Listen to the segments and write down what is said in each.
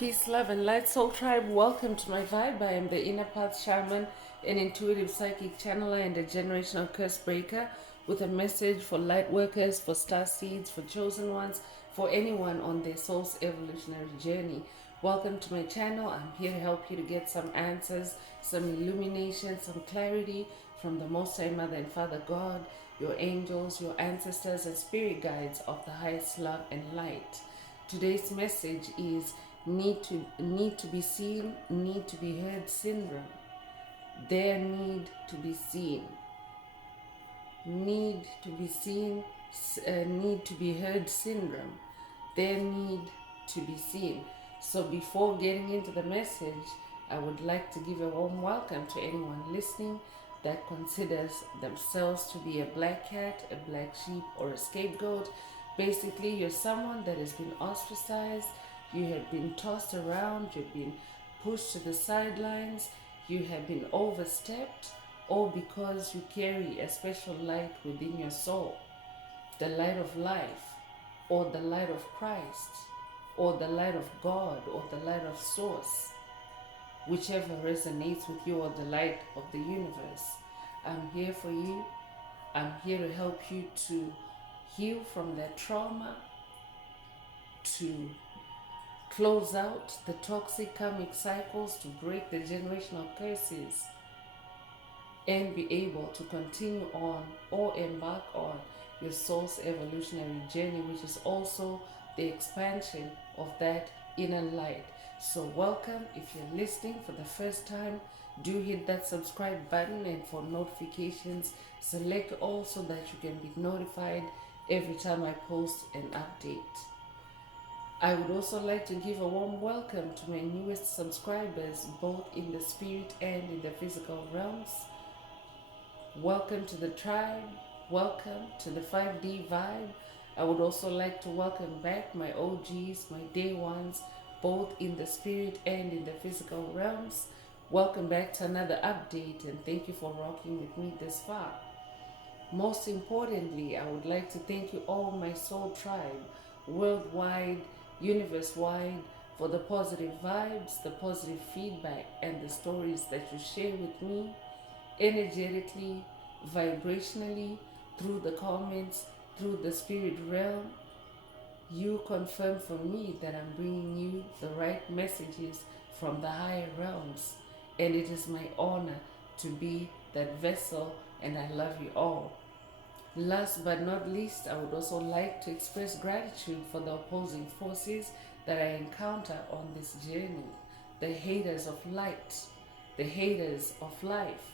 Peace, love, and light, soul tribe. Welcome to my vibe. I am the inner path shaman, an intuitive psychic channeler, and a generational curse breaker with a message for light workers, for star seeds, for chosen ones, for anyone on their soul's evolutionary journey. Welcome to my channel. I'm here to help you to get some answers, some illumination, some clarity from the Most High Mother and Father God, your angels, your ancestors, and spirit guides of the highest love and light. Today's message is need to be seen, need to be heard syndrome. Their need to be seen, need to be seen, need to be heard syndrome. Their need to be seen. So before getting into the message, I would like to give a warm welcome to anyone listening that considers themselves to be a black cat, a black sheep, or a scapegoat. Basically, you're someone that has been ostracized, you have been tossed around, you've been pushed to the sidelines, you have been overstepped, all because you carry a special light within your soul, the light of life, or the light of Christ, or the light of God, or the light of Source, whichever resonates with you, or the light of the universe. I'm here for you. I'm here to help you to heal from that trauma, to close out the toxic karmic cycles, to break the generational curses, and be able to continue on or embark on your soul's evolutionary journey, which is also the expansion of that inner light. So welcome. If you're listening for the first time, do hit that subscribe button, and for notifications, select all so that you can be notified every time I post an update. I would also like to give a warm welcome to my newest subscribers, both in the spirit and in the physical realms. Welcome to the tribe. Welcome to the 5D vibe. I would also like to welcome back my OGs, my day ones, both in the spirit and in the physical realms. Welcome back to another update, and thank you for rocking with me this far. Most importantly, I would like to thank you all, my soul tribe, worldwide, universe-wide, for the positive vibes, the positive feedback, and the stories that you share with me energetically, vibrationally, through the comments, through the spirit realm. You confirm for me that I'm bringing you the right messages from the higher realms, and it is my honor to be that vessel, and I love you all. Last but not least, I would also like to express gratitude for the opposing forces that I encounter on this journey. The haters of light, the haters of life,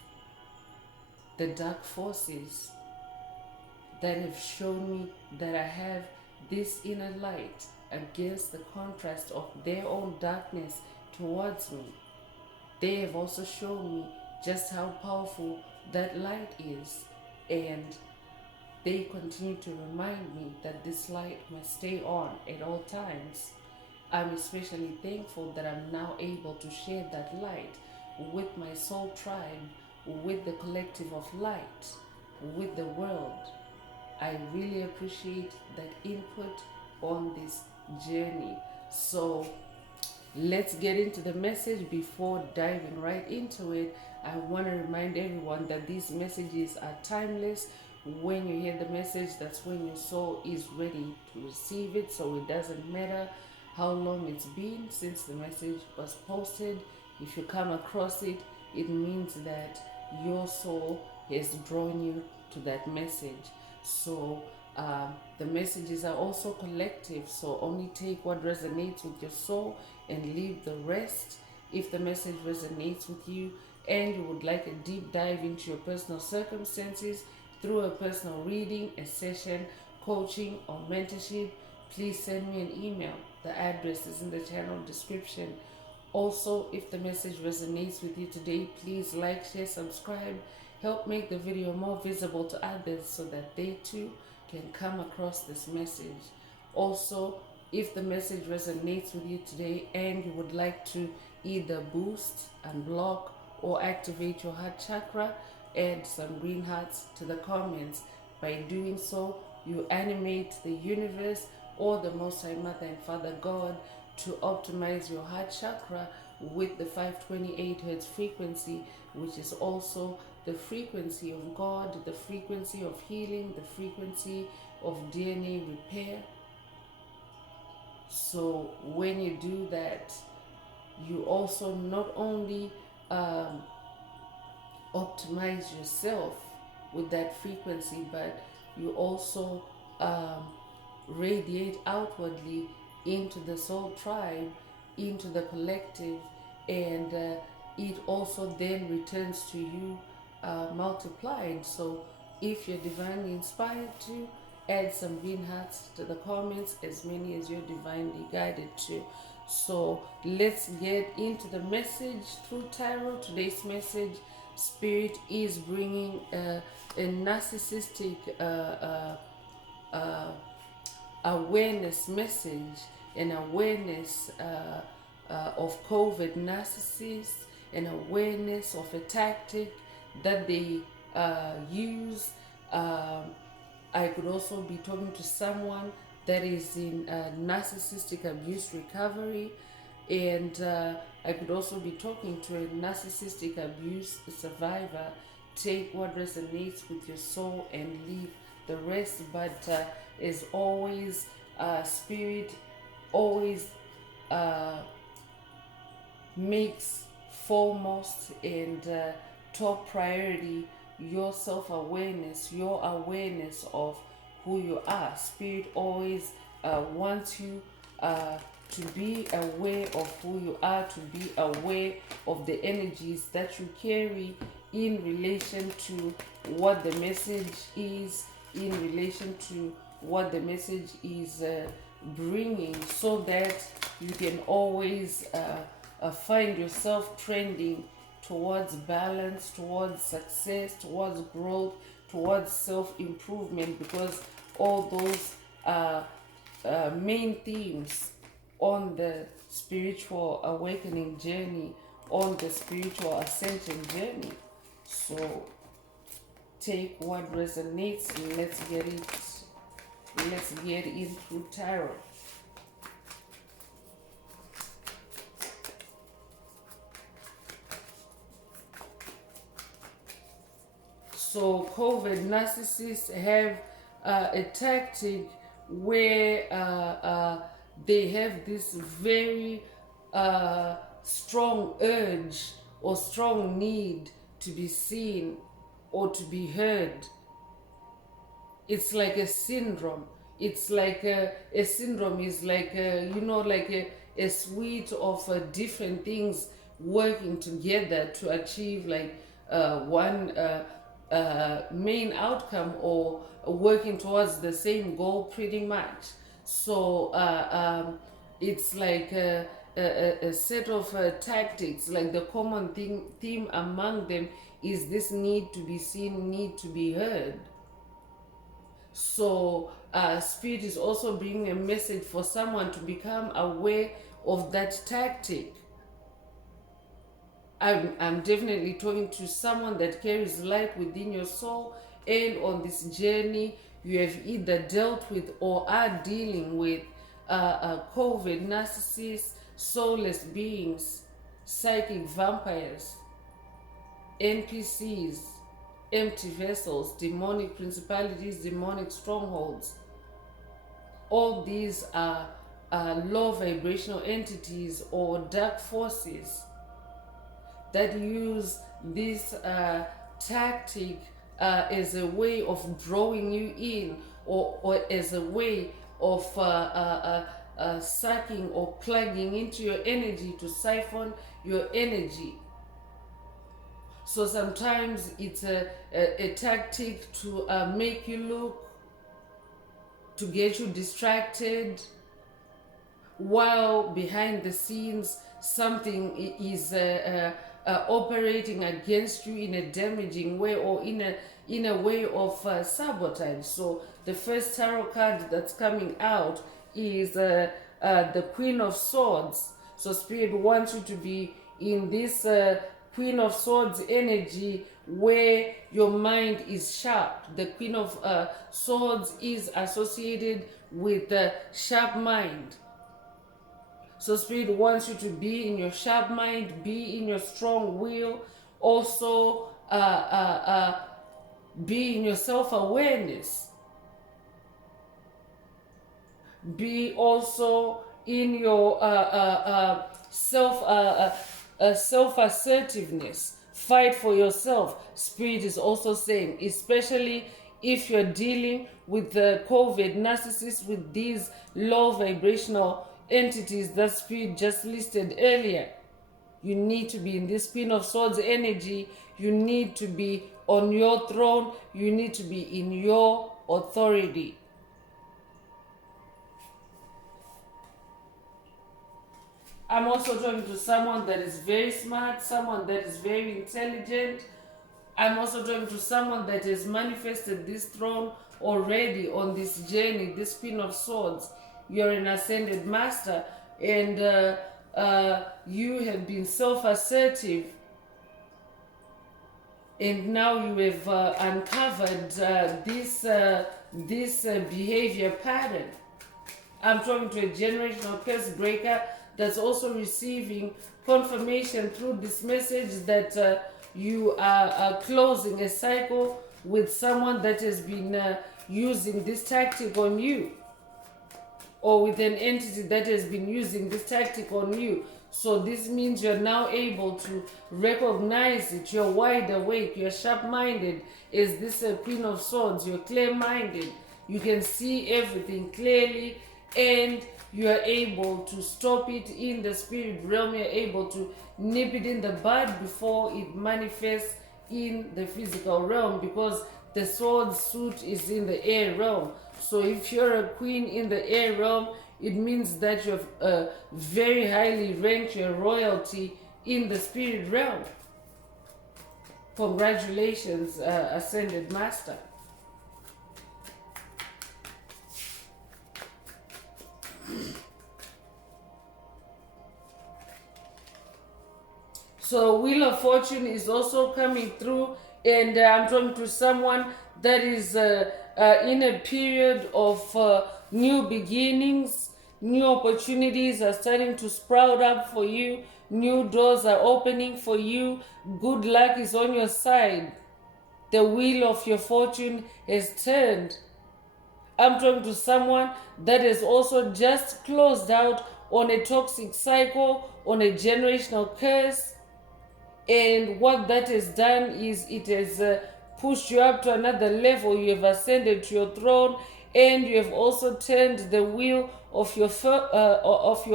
the dark forces that have shown me that I have this inner light against the contrast of their own darkness towards me. They have also shown me just how powerful that light is, and they continue to remind me that this light must stay on at all times. I'm especially thankful that I'm now able to share that light with my soul tribe, with the collective of light, with the world. I really appreciate that input on this journey. So let's get into the message. Before diving right into it, I want to remind everyone that these messages are timeless. When you hear the message, that's when your soul is ready to receive it. So it doesn't matter how long it's been since the message was posted. If you come across it, it means that your soul has drawn you to that message. So the messages are also collective, so only take what resonates with your soul and leave the rest. If the message resonates with you and you would like a deep dive into your personal circumstances through a personal reading, a session, coaching, or mentorship, please send me an email. The address is in the channel description. Also, if the message resonates with you today, please like, share, subscribe. Help make the video more visible to others so that they too can come across this message. Also, if the message resonates with you today and you would like to either boost, unblock, or activate your heart chakra, add some green hearts to the comments. By doing so, you animate the universe or the Most High Mother and Father God to optimize your heart chakra with the 528 hertz frequency, which is also the frequency of God, the frequency of healing, the frequency of DNA repair. So when you do that, you also not only optimize yourself with that frequency, but you also radiate outwardly into the soul tribe, into the collective, and it also then returns to you multiplied. So if you're divinely inspired to, add some green hearts to the comments, as many as you're divinely guided to. So let's get into the message through tarot. Today's message, Spirit is bringing a narcissistic awareness message, an awareness of covert narcissists, an awareness of a tactic that they use. I could also be talking to someone that is in narcissistic abuse recovery, and I could also be talking to a narcissistic abuse survivor. Take what resonates with your soul and leave the rest. But as always, Spirit always makes foremost and top priority your self-awareness, your awareness of who you are. Spirit always wants you to be aware of who you are, to be aware of the energies that you carry in relation to what the message is, in relation to what the message is bringing, so that you can always find yourself trending towards balance, towards success, towards growth, towards self-improvement, because all those main themes on the spiritual awakening journey, on the spiritual ascension journey. So take what resonates and let's get in through tarot. So covert narcissists have a tactic where they have this very strong urge or strong need to be seen or to be heard. It's like a syndrome. It's like a syndrome is like a suite of different things working together to achieve like one main outcome, or working towards the same goal pretty much. So it's like a set of tactics. Like the common theme among them is this need to be seen, need to be heard. So Spirit is also bringing a message for someone to become aware of that tactic. I'm definitely talking to someone that carries light within your soul, and on this journey you have either dealt with or are dealing with covert narcissists, soulless beings, psychic vampires, NPCs, empty vessels, demonic principalities, demonic strongholds. All these are low vibrational entities or dark forces that use this tactic as a way of drawing you in, or as a way of sucking or plugging into your energy to siphon your energy. So sometimes it's a tactic to make you look, to get you distracted, while behind the scenes something is operating against you in a damaging way, or in a way of sabotage. So the first tarot card that's coming out is the Queen of Swords. So Spirit wants you to be in this Queen of Swords energy where your mind is sharp. The Queen of Swords is associated with the sharp mind. So Spirit wants you to be in your sharp mind, be in your strong will, also be in your self-awareness, be also in your self-assertiveness. Fight for yourself. Spirit is also saying, especially if you're dealing with the Covert narcissists, with these low vibrational entities that Spirit just listed earlier. You need to be in this Queen of Swords energy. You need to be on your throne. You need to be in your authority. I'm also talking to someone that is very smart, someone that is very intelligent. I'm also talking to someone that has manifested this throne already on this journey, this Queen of Swords. You're an ascended master, and you have been self-assertive, and now you have uncovered this behavior pattern. I'm talking to a generational curse breaker that's also receiving confirmation through this message that you are closing a cycle with someone that has been using this tactic on you, or with an entity that has been using this tactic on you. So this means you're now able to recognize it. You're wide awake, you're sharp-minded. Is this a Queen of Swords? You're clear-minded. You can see everything clearly, and you are able to stop it in the spirit realm. You're able to nip it in the bud before it manifests in the physical realm, because the sword suit is in the air realm. So if you're a queen in the air realm, it means that you're very highly ranked, your royalty in the spirit realm. Congratulations, Ascended Master. So Wheel of Fortune is also coming through, and I'm talking to someone that is in a period of new beginnings. New opportunities are starting to sprout up for you. New doors are opening for you. Good luck is on your side. The wheel of your fortune has turned. I'm talking to someone that has also just closed out on a toxic cycle, on a generational curse. And what that has done is it has pushed you up to another level. You have ascended to your throne, and you have also turned the wheel of your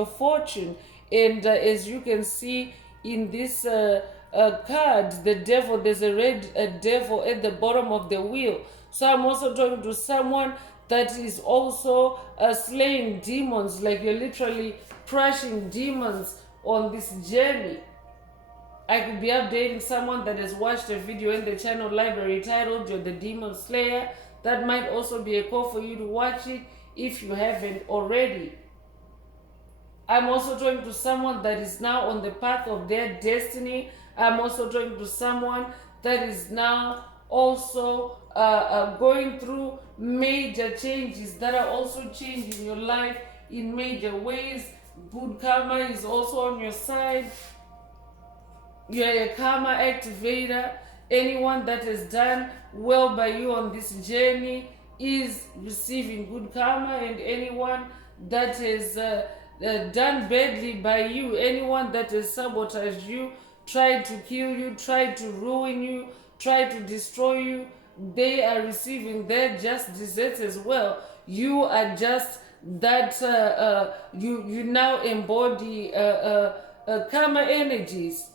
fortune. And as you can see in this card, the devil, there's a red devil at the bottom of the wheel. So I'm also talking to someone that is also slaying demons, like you're literally crushing demons on this journey. I could be updating someone that has watched a video in the channel library titled You're the Demon Slayer. That might also be a call for you to watch it if you haven't already. I'm also talking to someone that is now on the path of their destiny. I'm also talking to someone that is now also going through major changes that are also changing your life in major ways. Good karma is also on your side. You're a karma activator. Anyone that has done well by you on this journey is receiving good karma, and anyone that has done badly by you, anyone that has sabotaged you, tried to kill you, tried to ruin you, tried to destroy you, they are receiving their just desserts as well. You are just that you now embody karma energies.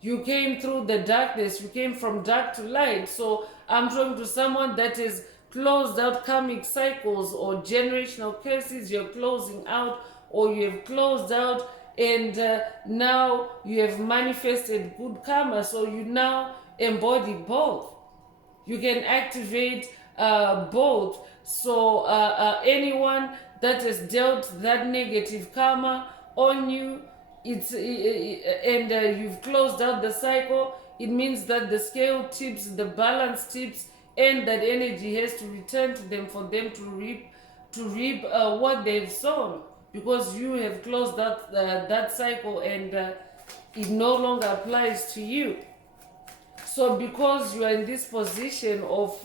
You came through the darkness. You came from dark to light. So I'm talking to someone that has closed out karmic cycles or generational curses. You're closing out, or you have closed out, and now you have manifested good karma. So you now embody both. You can activate both. So anyone that has dealt that negative karma on you, you've closed out the cycle, it means that the scale tips, the balance tips, and that energy has to return to them for them to reap what they've sown. because you have closed that cycle, and it no longer applies to you. So because you are in this position of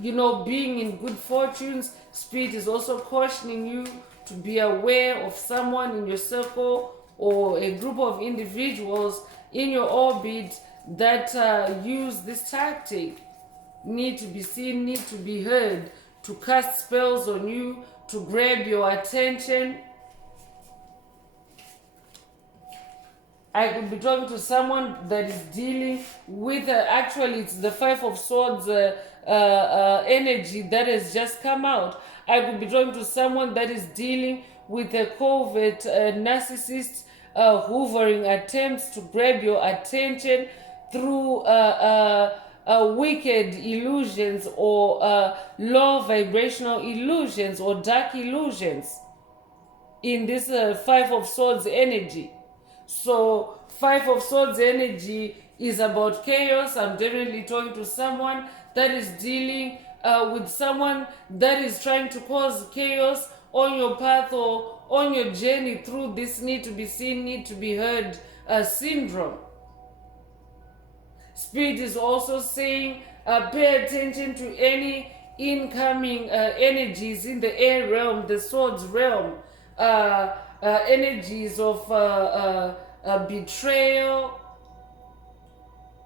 being in good fortunes, Spirit is also cautioning you to be aware of someone in your circle or a group of individuals in your orbit that use this tactic. Need to be seen, need to be heard, to cast spells on you, to grab your attention. I could be talking to someone that is dealing with, actually, it's the Five of Swords energy that has just come out. I could be talking to someone that is dealing with a covert narcissist hoovering attempts to grab your attention through wicked illusions or low vibrational illusions or dark illusions in this Five of Swords energy. So Five of Swords energy is about chaos. I'm definitely talking to someone that is dealing with someone that is trying to cause chaos on your path or on your journey through this need to be seen, need to be heard syndrome. Spirit is also saying pay attention to any incoming energies in the air realm, the swords realm, energies of betrayal,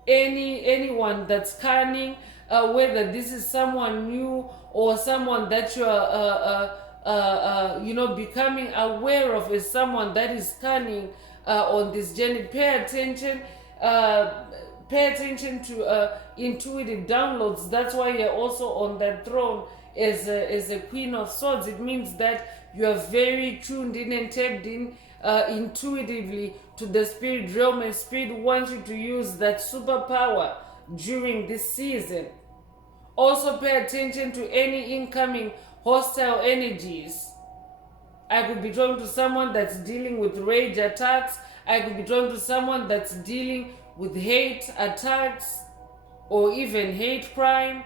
anyone that's cunning, whether this is someone new or someone that you are becoming aware of as someone that is cunning on this journey. Pay attention to intuitive downloads. That's why you're also on that throne as a Queen of Swords. It means that you are very tuned in and tapped in intuitively to the spirit realm, and Spirit wants you to use that superpower during this season. Also pay attention to any incoming hostile energies. I could be talking to someone that's dealing with rage attacks. I could be talking to someone that's dealing with hate attacks or even hate crime.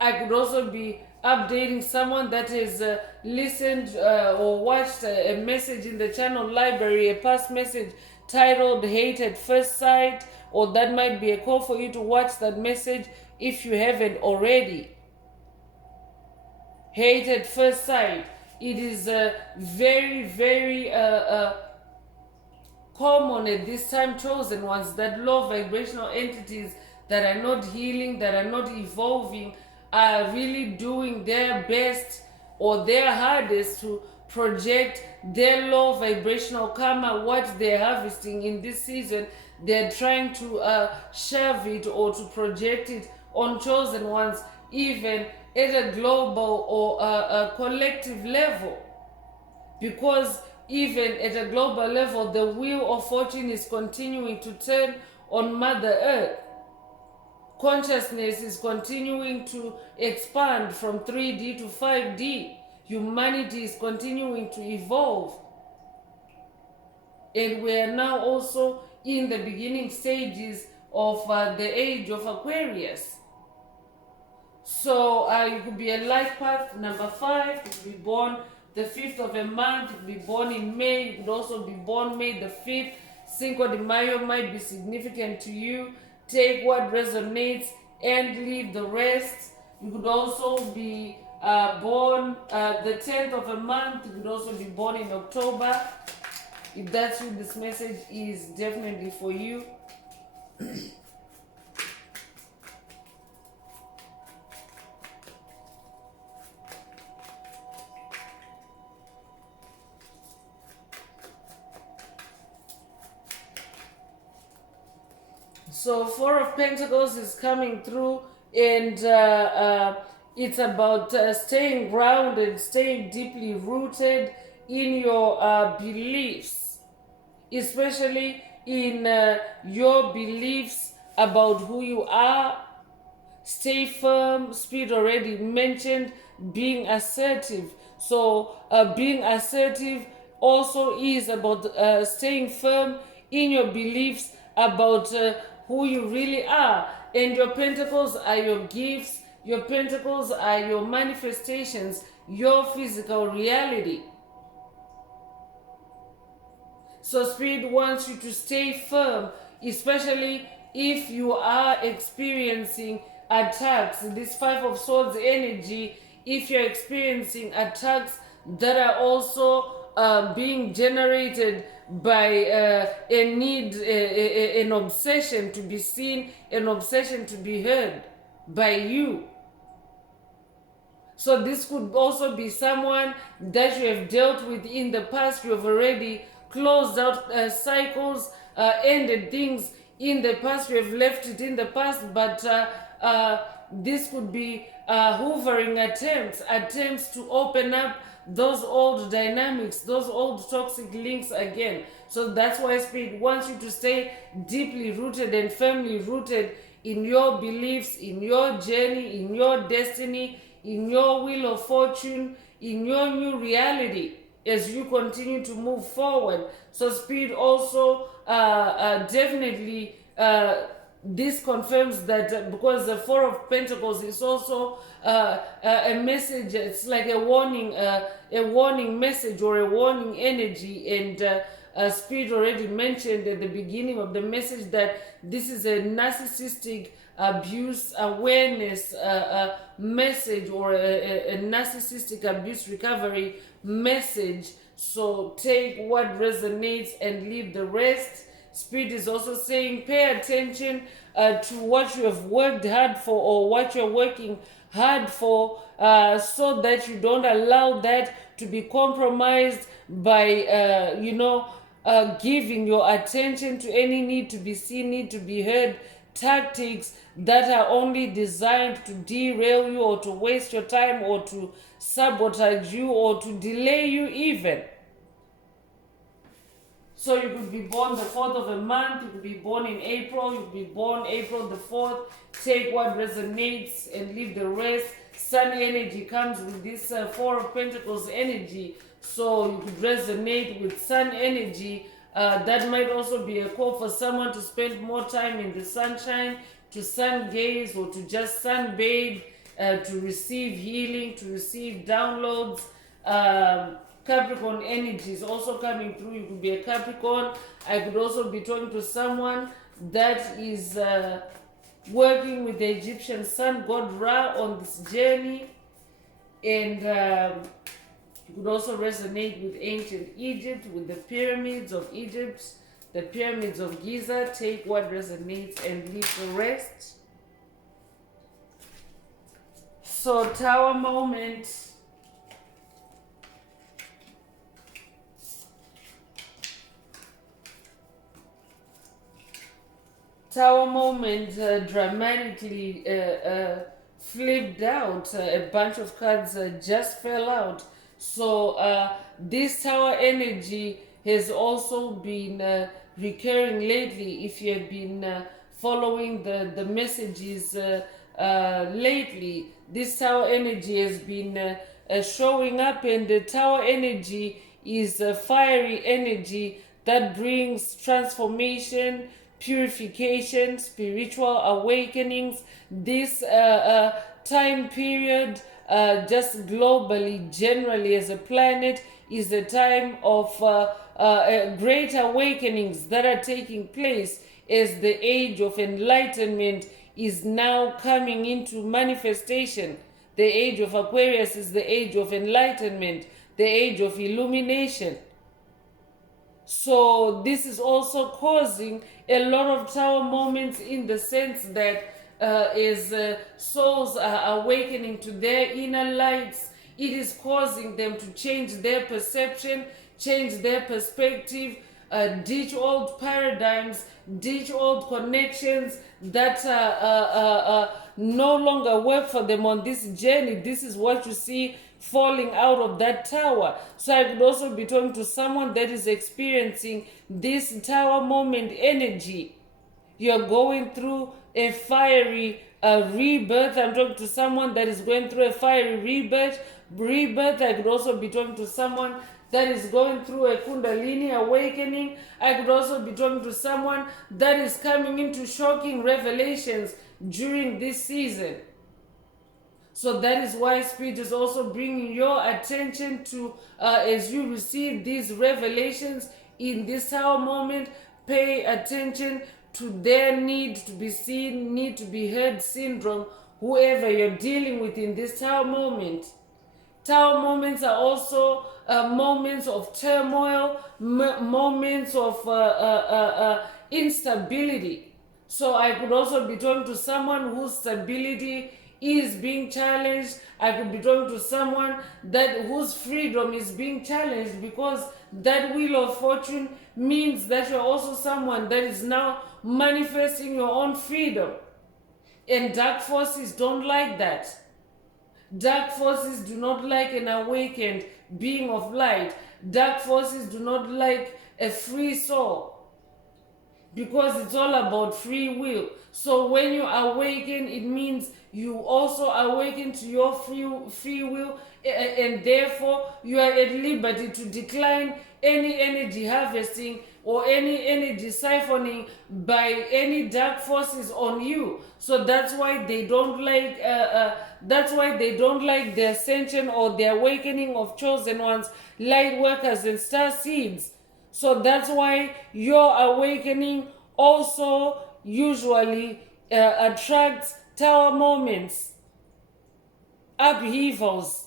I could also be updating someone that has listened or watched a message in the channel library, a past message titled Hate at First Sight, or that might be a call for you to watch that message if you haven't already. Hate at First Sight. It is very, very common at this time, chosen ones, that low vibrational entities that are not healing, that are not evolving, are really doing their best or their hardest to project their low vibrational karma, what they're harvesting in this season. They're trying to shove it or to project it on chosen ones, even at a global or a collective level. Because even at a global level, the wheel of fortune is continuing to turn on Mother Earth. Consciousness is continuing to expand from 3D to 5D. Humanity is continuing to evolve. And we are now also in the beginning stages of the age of Aquarius. So you could be a life path number 5. You could be born the 5th of a month. You could be born in May. You could also be born May the 5th. Cinco de Mayo might be significant to you. Take what resonates and leave the rest. You could also be born the 10th of a month. You could also be born in October. If that's you, this message is definitely for you. So Four of Pentacles is coming through, and it's about staying grounded, staying deeply rooted in your beliefs, especially in your beliefs about who you are. Stay firm. Spirit already mentioned being assertive. So being assertive also is about staying firm in your beliefs about who you really are. And your pentacles are your gifts. Your pentacles are your manifestations. your physical reality. So Spirit wants you to stay firm, especially if you are experiencing attacks. This Five of Swords energy, if you're experiencing attacks that are also being generated by a need, an obsession to be seen, an obsession to be heard by you. So this could also be someone that you have dealt with in the past. You have already closed out cycles, ended things in the past. You have left it in the past, but this could be hoovering attempts to open up those old dynamics, those old toxic links again. So that's why Spirit wants you to stay deeply rooted and firmly rooted in your beliefs, in your journey, in your destiny, in your wheel of fortune, in your new reality as you continue to move forward. So Spirit also definitely this confirms that because the Four of Pentacles is also a message. It's like a warning message or a warning energy. And Spirit already mentioned at the beginning of the message that this is a narcissistic abuse awareness message, or a narcissistic abuse recovery message. So take what resonates and leave the rest. Spirit is also saying pay attention to what you have worked hard for, or what you're working hard for, so that you don't allow that to be compromised by giving your attention to any need to be seen, need to be heard tactics that are only designed to derail you, or to waste your time, or to sabotage you, or to delay you even. So you could be born the 4th of a month, you could be born in April, you could be born April the 4th. Take what resonates and leave the rest. Sun energy comes with this Four of Pentacles energy. So you could resonate with sun energy. That might also be a call for someone to spend more time in the sunshine, to sun gaze, or to just sunbathe, to receive healing, to receive downloads. Capricorn energy is also coming through. You could be a Capricorn. I could also be talking to someone that is working with the Egyptian sun god Ra on this journey. And you could also resonate with ancient Egypt, with the pyramids of Egypt, the pyramids of Giza. Take what resonates and leave the rest. So Tower moment. Tower moment dramatically flipped out. A bunch of cards just fell out. So this tower energy has also been recurring lately. If you have been following the messages lately, this tower energy has been showing up, and the tower energy is a fiery energy that brings transformation, purification, spiritual awakenings. This time period, just globally, generally as a planet, is a time of great awakenings that are taking place as the age of enlightenment is now coming into manifestation. The age of Aquarius is the age of enlightenment, the age of illumination. So this is also causing a lot of tower moments, in the sense that as souls are awakening to their inner lights, it is causing them to change their perception, change their perspective, ditch old paradigms, ditch old connections that no longer work for them on this journey. This is what you see falling out of that tower. So I could also be talking to someone that is experiencing this tower moment energy. You're going through a fiery rebirth. I'm talking to someone that is going through a fiery rebirth. I could also be talking to someone that is going through a Kundalini awakening. I could also be talking to someone that is coming into shocking revelations during this season. So that is why Spirit is also bringing your attention to, as you receive these revelations in this Tower moment, pay attention to their need to be seen, need to be heard syndrome, whoever you're dealing with in this Tower moment. Tower moments are also moments of turmoil, moments of instability. So I could also be talking to someone whose stability is being challenged. I could be talking to someone that whose freedom is being challenged, because that wheel of fortune means that you're also someone that is now manifesting your own freedom. And dark forces don't like that. Dark forces do not like an awakened being of light. Dark forces do not like a free soul, because it's all about free will. So when you awaken, it means you also awaken to your free will, and therefore you are at liberty to decline any energy harvesting or any energy siphoning by any dark forces on you. So that's why they don't like the ascension or the awakening of chosen ones, light workers and star seeds. So that's why your awakening also usually attracts tower moments, upheavals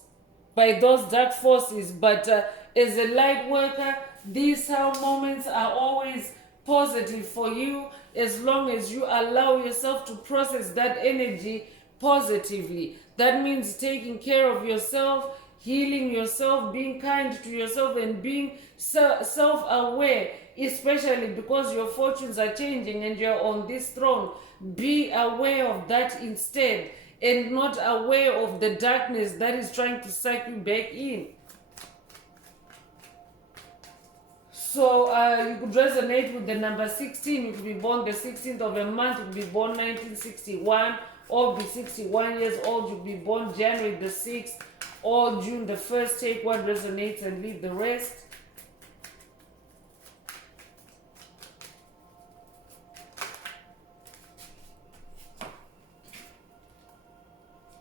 by those dark forces. But as a light worker, these tower moments are always positive for you, as long as you allow yourself to process that energy positively. That means taking care of yourself, healing yourself, being kind to yourself, and being self-aware, especially because your fortunes are changing and you're on this throne. Be aware of that instead, and not aware of the darkness that is trying to suck you back in. So you could resonate with the number 16. You could be born the 16th of a month. You could be born 1961, or be 61 years old. You could be born January the 6th or June the 1st. Take what resonates and leave the rest.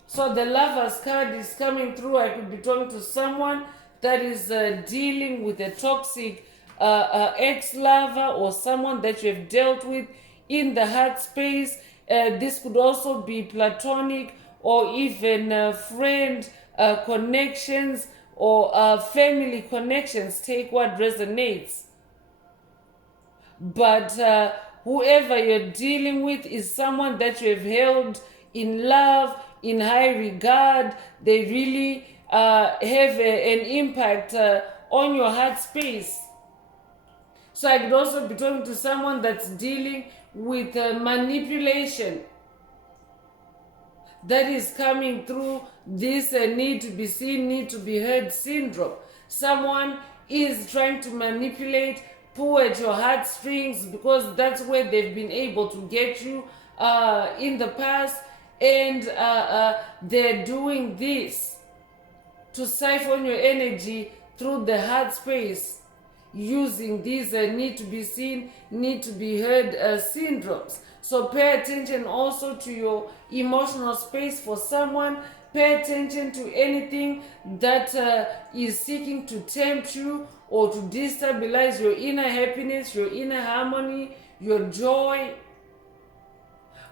So the Lover's card is coming through. I could be talking to someone that is dealing with a toxic ex-lover, or someone that you have dealt with in the heart space. This could also be platonic, or even friend connections, or family connections. Take what resonates. But whoever you're dealing with is someone that you have held in love, in high regard. They really have an impact on your heart space. So I could also be talking to someone that's dealing with manipulation that is coming through this need to be seen, need to be heard syndrome. Someone is trying to manipulate, pull at your heartstrings, because that's where they've been able to get you in the past. And they're doing this to siphon your energy through the heart space, using these need to be seen, need to be heard syndromes. So pay attention also to your emotional space for someone. Pay attention to anything that is seeking to tempt you or to destabilize your inner happiness, your inner harmony, your joy.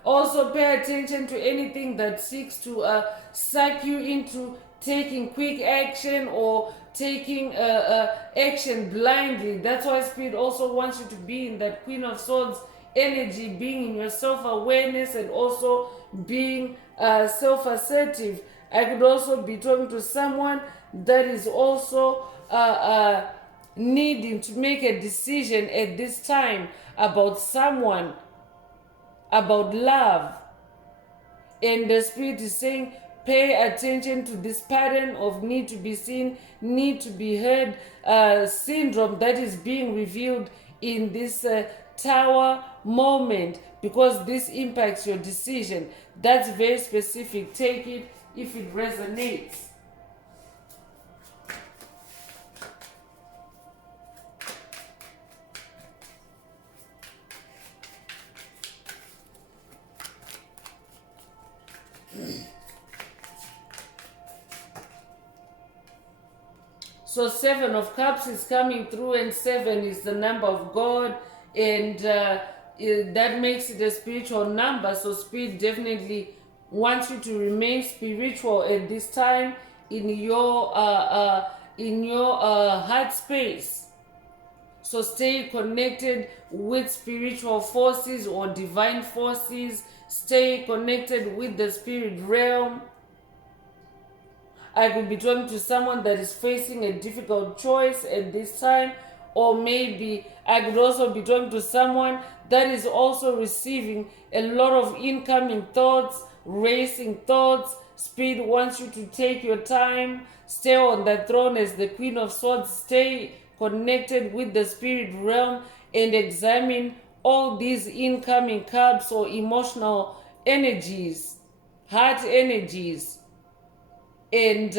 Also pay attention to anything that seeks to suck you into taking quick action, or taking action blindly. That's why Spirit also wants you to be in that Queen of Swords energy, being in your self-awareness, and also being self-assertive. I could also be talking to someone that is also needing to make a decision at this time about someone, about love. And the Spirit is saying, pay attention to this pattern of need to be seen, need to be heard syndrome that is being revealed in this tower moment, because this impacts your decision. That's very specific. Take it if it resonates. So 7 of Cups is coming through, and 7 is the number of God, and that makes it a spiritual number. So Spirit definitely wants you to remain spiritual at this time in your heart space. So stay connected with spiritual forces or divine forces. Stay connected with the spirit realm. I could be talking to someone that is facing a difficult choice at this time, or maybe I could also be talking to someone that is also receiving a lot of incoming thoughts, racing thoughts. Spirit wants you to take your time, stay on the throne as the Queen of Swords, stay connected with the spirit realm and examine all these incoming cups or emotional energies, heart energies, and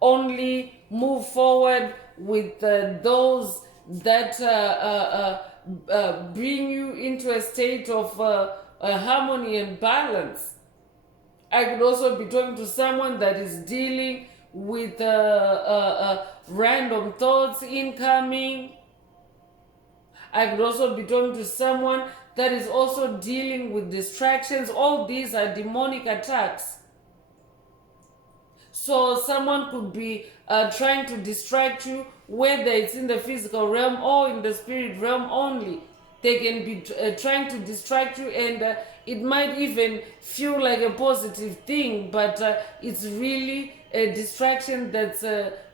only move forward with those that bring you into a state of harmony and balance. I could also be talking to someone that is dealing with random thoughts incoming. I could also be talking to someone that is also dealing with distractions. All these are demonic attacks. So someone could be trying to distract you, whether it's in the physical realm or in the spirit realm only. They can be trying to distract you, and it might even feel like a positive thing, but it's really a distraction that's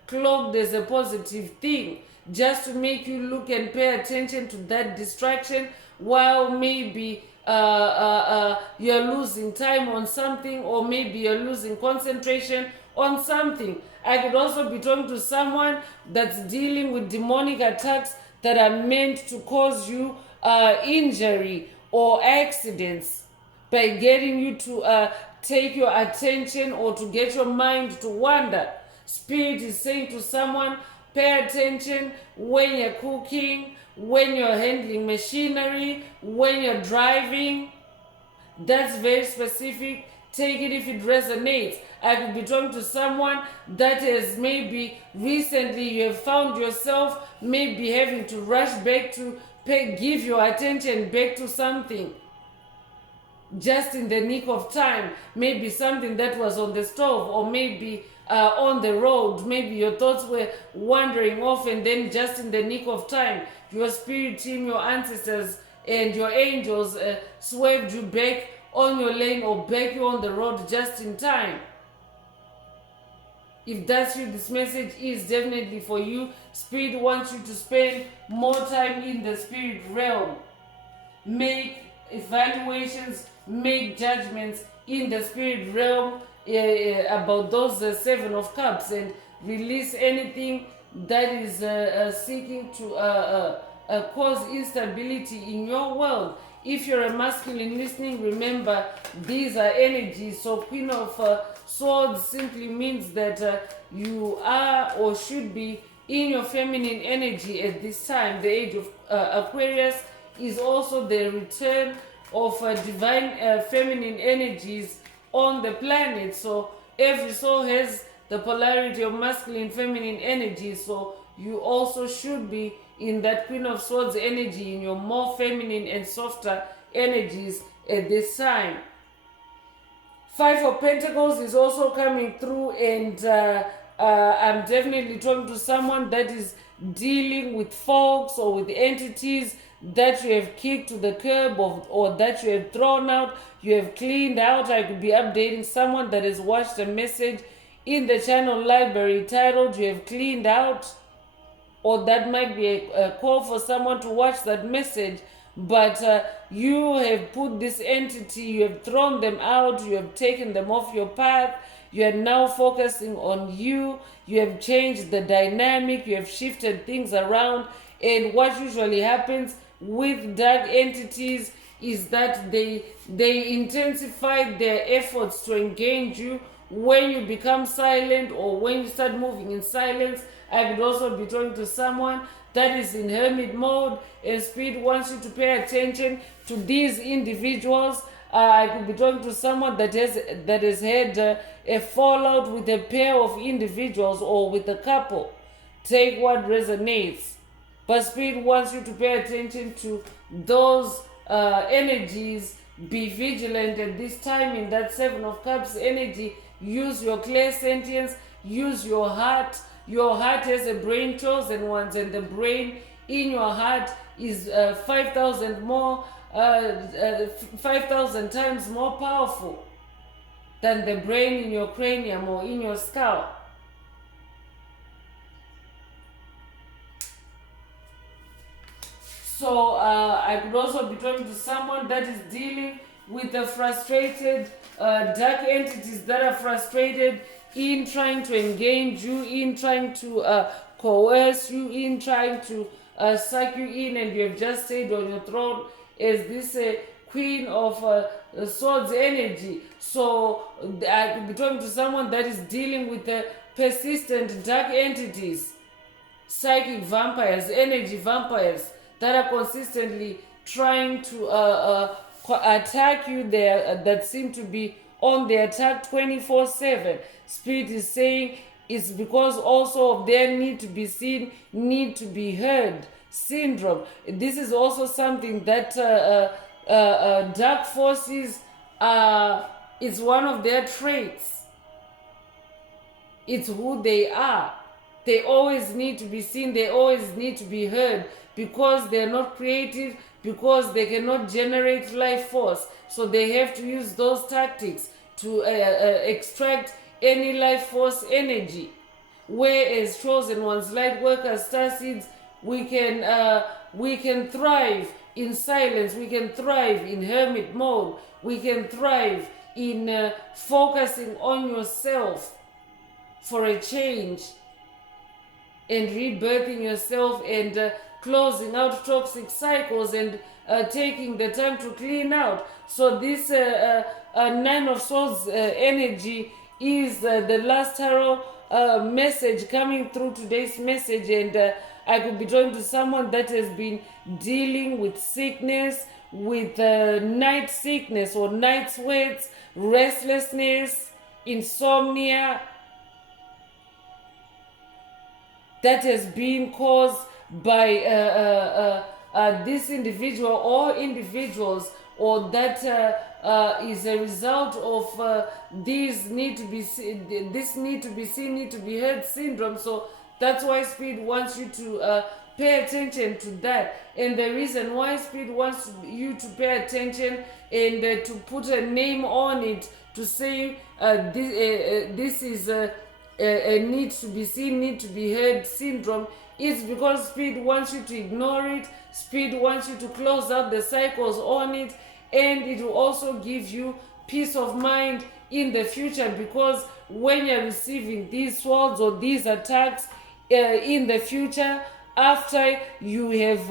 cloaked as a positive thing, just to make you look and pay attention to that distraction, while maybe you're losing time on something, or maybe you're losing concentration on something. I could also be talking to someone that's dealing with demonic attacks that are meant to cause you injury or accidents, by getting you to take your attention or to get your mind to wander. Spirit is saying to someone, pay attention when you're cooking, when you're handling machinery, when you're driving. That's very specific. Take it if it resonates. I could be talking to someone that has maybe recently you have found yourself maybe having to rush back to give your attention back to something just in the nick of time. Maybe something that was on the stove, or maybe on the road. Maybe your thoughts were wandering off, and then just in the nick of time, your spirit team, your ancestors, and your angels swerved you back on your lane, or back you on the road just in time. If that's you, this message is definitely for you. Spirit wants you to spend more time in the spirit realm. Make evaluations, make judgments in the spirit realm about those 7 of Cups, and release anything that is seeking to cause instability in your world. If you're a masculine listening, remember these are energies. So Queen of Swords simply means that you are or should be in your feminine energy at this time. The age of Aquarius is also the return of divine feminine energies on the planet. So every soul has the polarity of masculine feminine energy. So you also should be in that Queen of Swords energy, in your more feminine and softer energies at this time. 5 of Pentacles is also coming through, and I'm definitely talking to someone that is dealing with folks or with entities that you have kicked to the curb, or that you have thrown out, you have cleaned out. I could be updating someone that has watched a message in the channel library titled "You Have Cleaned Out," or that might be a call for someone to watch that message. But you have put this entity, you have thrown them out, you have taken them off your path. You are now focusing on you. You have changed the dynamic, you have shifted things around. And what usually happens with dark entities is that they intensify their efforts to engage you when you become silent, or when you start moving in silence. I could also be talking to someone that is in hermit mode, and Spirit wants you to pay attention to these individuals. I could be talking to someone that has had a fallout with a pair of individuals, or with a couple. Take what resonates. But Spirit wants you to pay attention to those energies. Be vigilant at this time in that Seven of Cups energy. Use your clairsentience. Use your heart. Your heart has a brain, chosen ones, and the brain in your heart is 5,000 more, 5,000 times more powerful than the brain in your cranium or in your skull. So I could also be talking to someone that is dealing with the frustrated dark entities that are frustrated in trying to engage you, in trying to coerce you, in trying to suck you in, and you have just stayed on your throne as this Queen of Swords energy. So I could be talking to someone that is dealing with the persistent dark entities, psychic vampires, energy vampires that are consistently trying to attack you there, that seem to be on the attack 24/7. Spirit is saying it's because also of their need to be seen, need to be heard syndrome. This is also something that dark forces is one of their traits. It's who they are. They always need to be seen, they always need to be heard, because they're not creative, because they cannot generate life force. So they have to use those tactics to extract any life force energy. Whereas chosen ones, light workers, star seeds, we can thrive in silence, we can thrive in hermit mode, we can thrive in focusing on yourself for a change and rebirthing yourself and closing out toxic cycles and taking the time to clean out. So this Nine of Swords energy is the last tarot message coming through today's message, and I could be talking to someone that has been dealing with sickness, with night sickness or night sweats, restlessness, insomnia, that has been caused by this individual or individuals, or that is a result of this need to be seen, need to be heard syndrome. So that's why Spirit wants you to pay attention to that. And the reason why Spirit wants you to pay attention and to put a name on it, to say this is a need to be seen, need to be heard syndrome, is because Spirit wants you to ignore it. Spirit wants you to close out the cycles on it, and it will also give you peace of mind in the future, because when you're receiving these swords or these attacks in the future, after you have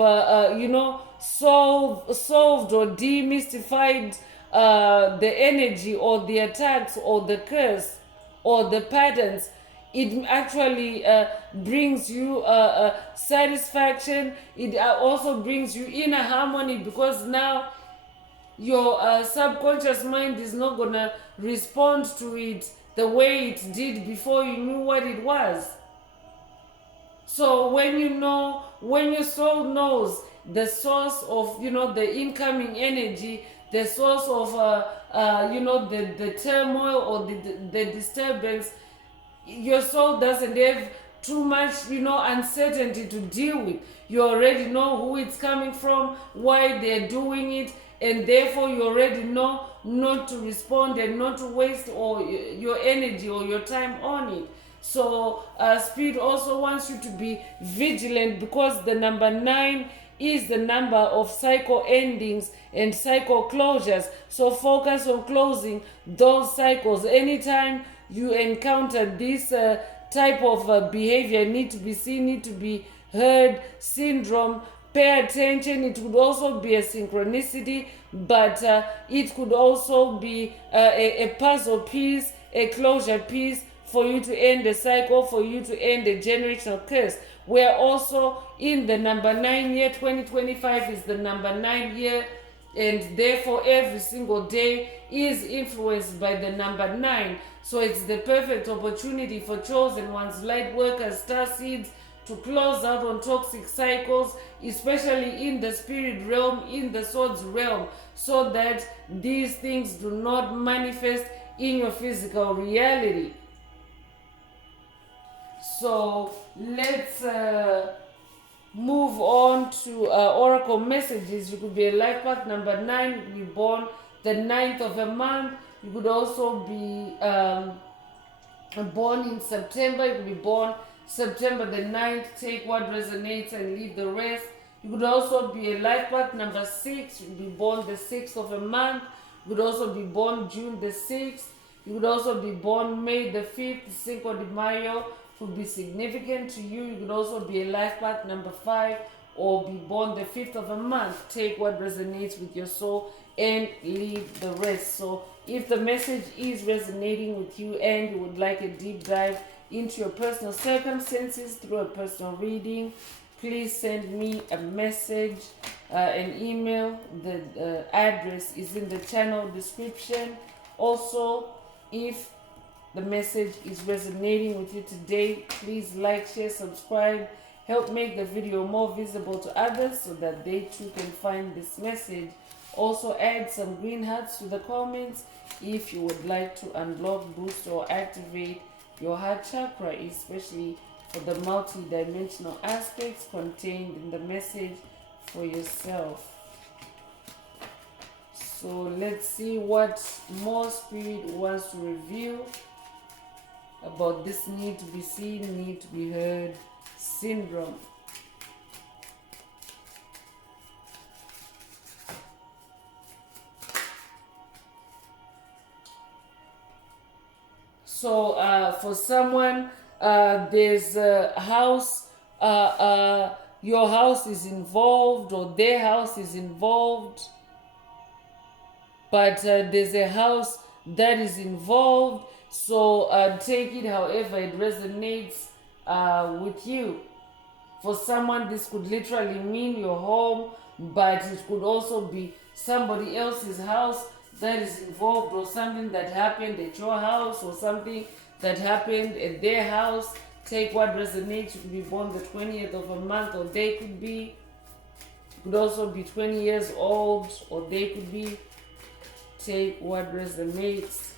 solved or demystified the energy or the attacks or the curse or the patterns, it actually brings you satisfaction. It also brings you inner harmony, because now your subconscious mind is not gonna respond to it the way it did before you knew what it was. So when your soul knows the source of the incoming energy, the source of the turmoil or the disturbance, your soul doesn't have too much uncertainty to deal with. You already know who it's coming from, why they're doing it, and therefore you already know not to respond and not to waste your energy or your time on it. So Spirit also wants you to be vigilant, because the number 9 is the number of cycle endings and cycle closures. So focus on closing those cycles. Anytime you encounter this type of behavior, need to be seen, need to be heard syndrome, pay attention. It could also be a synchronicity, but it could also be a puzzle piece, a closure piece, for you to end the cycle, for you to end the generational curse. We're also in the number 9 year. 2025 is the number 9 year, and therefore every single day is influenced by the number 9. So it's the perfect opportunity for chosen ones, light workers, star seeds, to close out on toxic cycles, especially in the spirit realm, in the swords realm, so that these things do not manifest in your physical reality. So let's move on to oracle messages. You could be a life path number 9. You could be born the 9th of a month. You could also be born in September. You could be born September the 9th. Take what resonates and leave the rest. You could also be a life path number 6. You could be born the 6th of a month. You could also be born June the 6th. You could also be born May the 5th. Cinco de Mayo could be significant to you. You could also be a life path number 5 or be born the 5th of a month. Take what resonates with your soul and leave the rest. So if the message is resonating with you and you would like a deep dive into your personal circumstances through a personal reading, please send me a message, an email. The address is in the channel description. Also, if the message is resonating with you today, please like, share, subscribe. Help make the video more visible to others so that they too can find this message. Also add some green hearts to the comments if you would like to unlock, boost, or activate your heart chakra, especially for the multi-dimensional aspects contained in the message for yourself. So let's see what more Spirit wants to reveal about this need to be seen, need to be heard syndrome. So for someone, there's a house, your house is involved or their house is involved, but there's a house that is involved. So take it however it resonates with you. For someone, this could literally mean your home, but it could also be somebody else's house that is involved, or something that happened at your house, or something that happened at their house. Take what resonates. You could be born the 20th of a month, or they could be. You could also be 20 years old, or they could be. Take what resonates.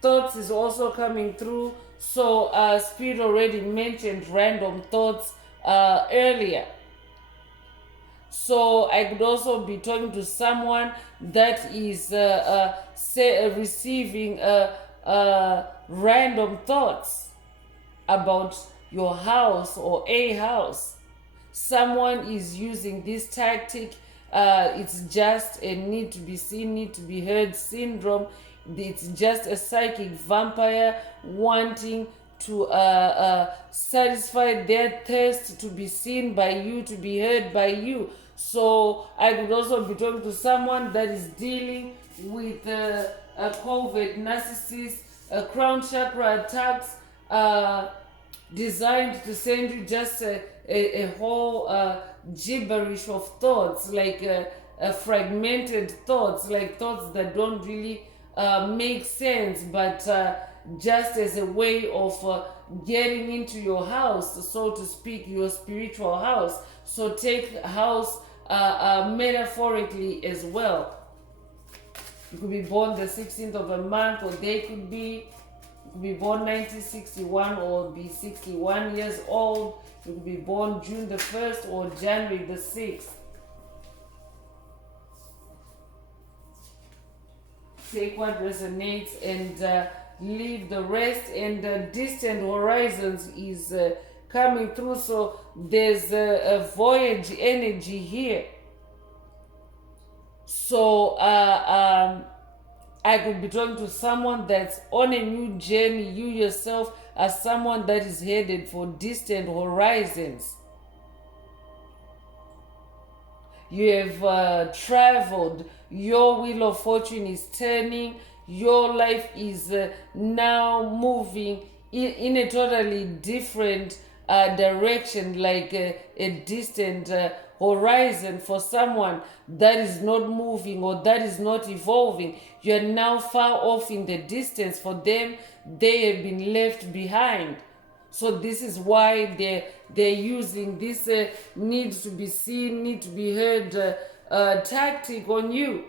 Thoughts is also coming through. So Spirit already mentioned random thoughts earlier. So I could also be talking to someone that is receiving random thoughts about your house or a house. Someone is using this tactic. It's just a need to be seen, need to be heard syndrome. It's just a psychic vampire wanting to satisfy their thirst to be seen by you, to be heard by you. So I could also be talking to someone that is dealing with a covert narcissist, crown chakra attacks, designed to send you just a whole gibberish of thoughts, like fragmented thoughts, like thoughts that don't really make sense, but just as a way of getting into your house, so to speak, your spiritual house. So take house metaphorically as well. You could be born the 16th of a month, or they could be born 1961 or be 61 years old. You could be born June the 1st or January the 6th. Take what resonates and leave the rest. And distant horizons is coming through. So there's a voyage energy here. So I could be talking to someone that's on a new journey. You yourself are someone that is headed for distant horizons. You have traveled. Your wheel of fortune is turning. Your life is now moving in a totally different direction, like a distant horizon. For someone that is not moving or that is not evolving, you're now far off in the distance. For them, they have been left behind. So this is why they're using this need to be seen, need to be heard tactic on you,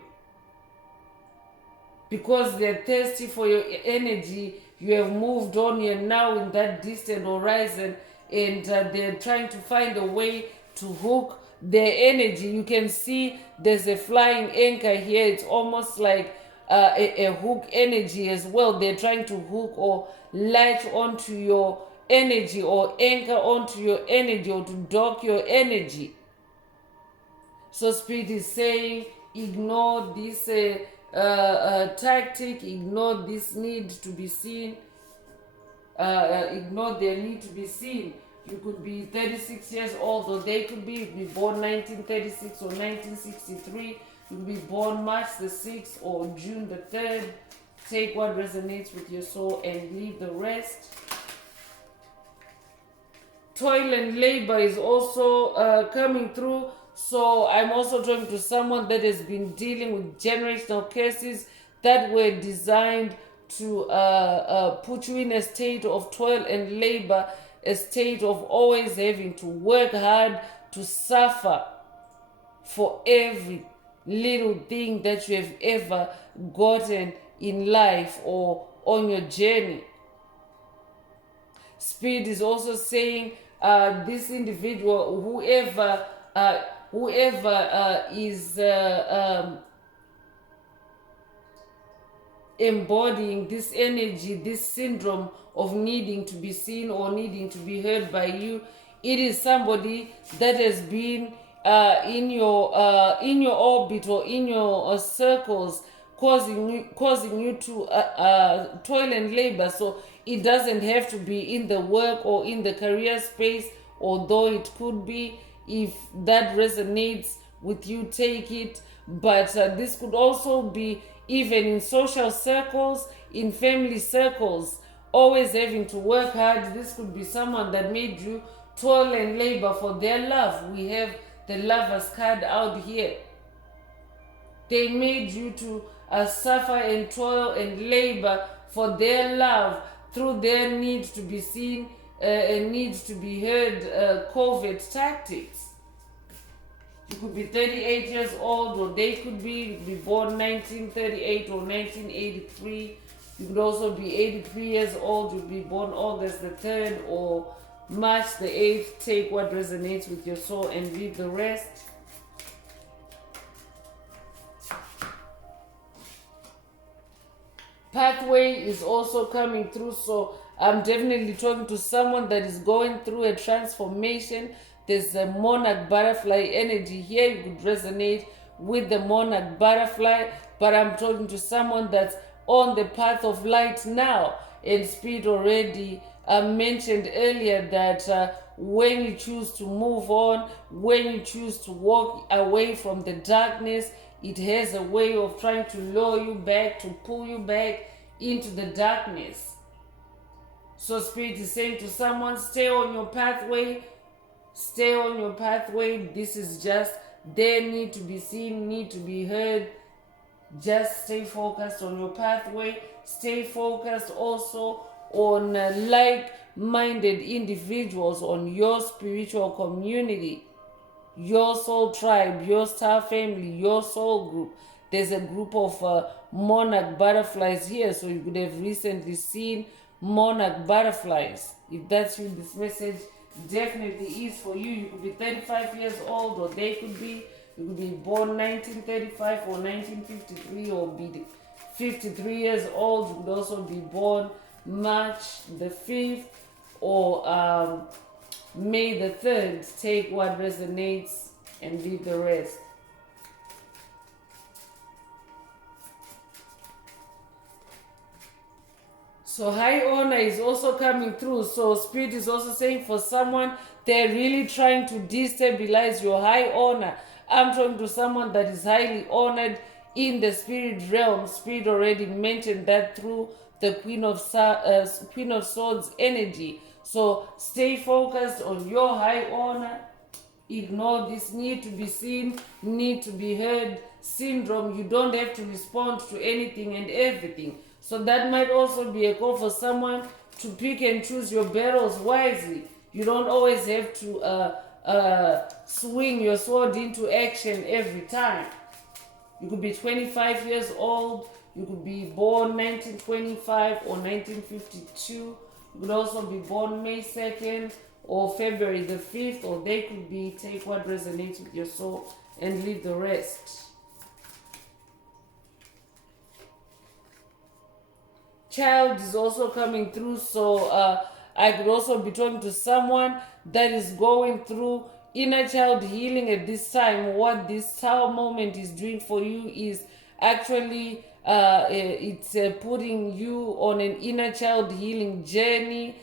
because they're thirsty for your energy. You have moved on, you're now in that distant horizon, and they're trying to find a way to hook their energy. You can see there's a flying anchor here. It's almost like a hook energy as well. They're trying to hook or latch onto your energy, or anchor onto your energy, or to dock your energy. So Spirit is saying, ignore this tactic, ignore this need to be seen, ignore their need to be seen. You could be 36 years old, or they could be born 1936 or 1963. You could be born March the 6th or June the 3rd. Take what resonates with your soul and leave the rest. Toil and labor is also coming through. So I'm also talking to someone that has been dealing with generational curses that were designed to put you in a state of toil and labor, a state of always having to work hard, to suffer for every little thing that you have ever gotten in life or on your journey. Spirit is also saying this individual, whoever is embodying this energy, this syndrome of needing to be seen or needing to be heard by you, it is somebody that has been in your orbit or in your circles, causing you to toil and labor. So it doesn't have to be in the work or in the career space, although it could be. If that resonates with you, take it. But this could also be even in social circles, in family circles, always having to work hard. This could be someone that made you toil and labor for their love. We have the Lovers card out here. They made you to suffer and toil and labor for their love, through their need to be seen and need to be heard, covert tactics. You could be 38 years old, or they could be born 1938 or 1983. You could also be 83 years old. You could be born August the 3rd or March the 8th. Take what resonates with your soul and leave the rest. Pathway is also coming through. So I'm definitely talking to someone that is going through a transformation. There's a monarch butterfly energy here. You could resonate with the monarch butterfly, but I'm talking to someone that's on the path of light now. And Spirit already mentioned earlier that when you choose to move on, when you choose to walk away from the darkness, it has a way of trying to lure you back, to pull you back into the darkness. So Spirit is saying to someone, stay on your pathway. Stay on your pathway. This is just their need to be seen, need to be heard. Just stay focused on your pathway. Stay focused also on like-minded individuals, on your spiritual community, your soul tribe, your star family, your soul group. There's a group of monarch butterflies here, so you could have recently seen monarch butterflies. If that's you, this message definitely is for you. You could be 35 years old, or they could be, you could be born 1935 or 1953, or be 53 years old. You could also be born March the 5th or May the 3rd. Take what resonates and leave the rest. So high honor is also coming through. So Spirit is also saying for someone, they're really trying to destabilize your high honor. I'm talking to someone that is highly honored in the spirit realm. Spirit already mentioned that through the Queen of Swords energy. So stay focused on your high honor. Ignore this need to be seen, need to be heard syndrome. You don't have to respond to anything and everything. So that might also be a call for someone to pick and choose your battles wisely. You don't always have to swing your sword into action every time. You could be 25 years old. You could be born 1925 or 1952. You could also be born May 2nd or February the 5th, or they could be take what resonates with your soul and leave the rest. Child is also coming through, so I could also be talking to someone that is going through inner child healing at this time. What this tower moment is doing for you is actually it's putting you on an inner child healing journey.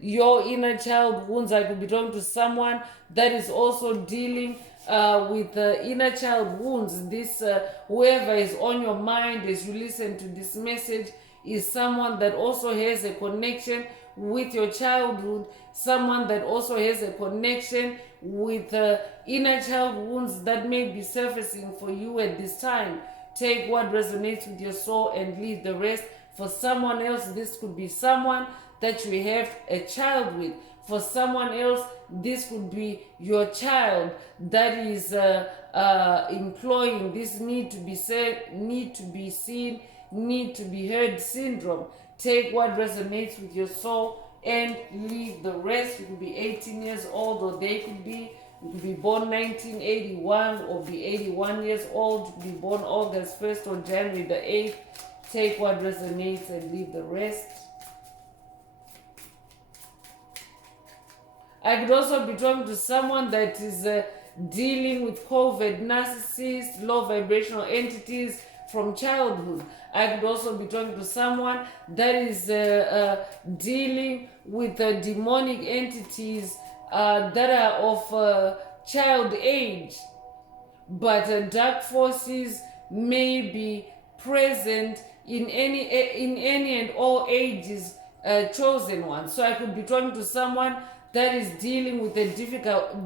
Your inner child wounds. I could be talking to someone that is also dealing with inner child wounds. This whoever is on your mind as you listen to this message is someone that also has a connection with your childhood, someone that also has a connection with inner child wounds that may be surfacing for you at this time. Take what resonates with your soul and leave the rest. For someone else, this could be someone that you have a child with. For someone else, this could be your child that is employing this need to be said, need to be seen, need to be heard syndrome. Take what resonates with your soul and leave the rest. You could be 18 years old, or they could be, you could be born 1981 or be 81 years old. You could be born August 1st or January the 8th. Take what resonates and leave the rest. I could also be talking to someone that is dealing with covert narcissists, low vibrational entities from childhood. I could also be talking to someone that is dealing with demonic entities that are of child age, but dark forces may be present in any and all ages, chosen ones. So I could be talking to someone that is dealing with a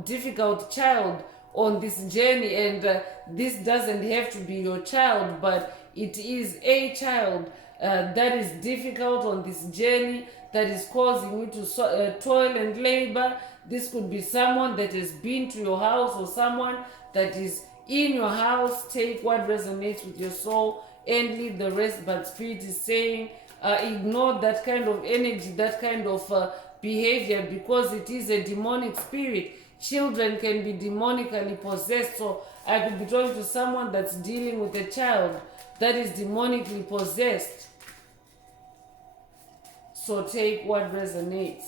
difficult child on this journey, and this doesn't have to be your child, but it is a child that is difficult on this journey, that is causing you to toil and labor. This could be someone that has been to your house or someone that is in your house. Take what resonates with your soul and leave the rest. But Spirit is saying ignore that kind of energy, that kind of behavior, because it is a demonic spirit. Children can be demonically possessed. So I could be talking to someone that's dealing with a child that is demonically possessed. So take what resonates.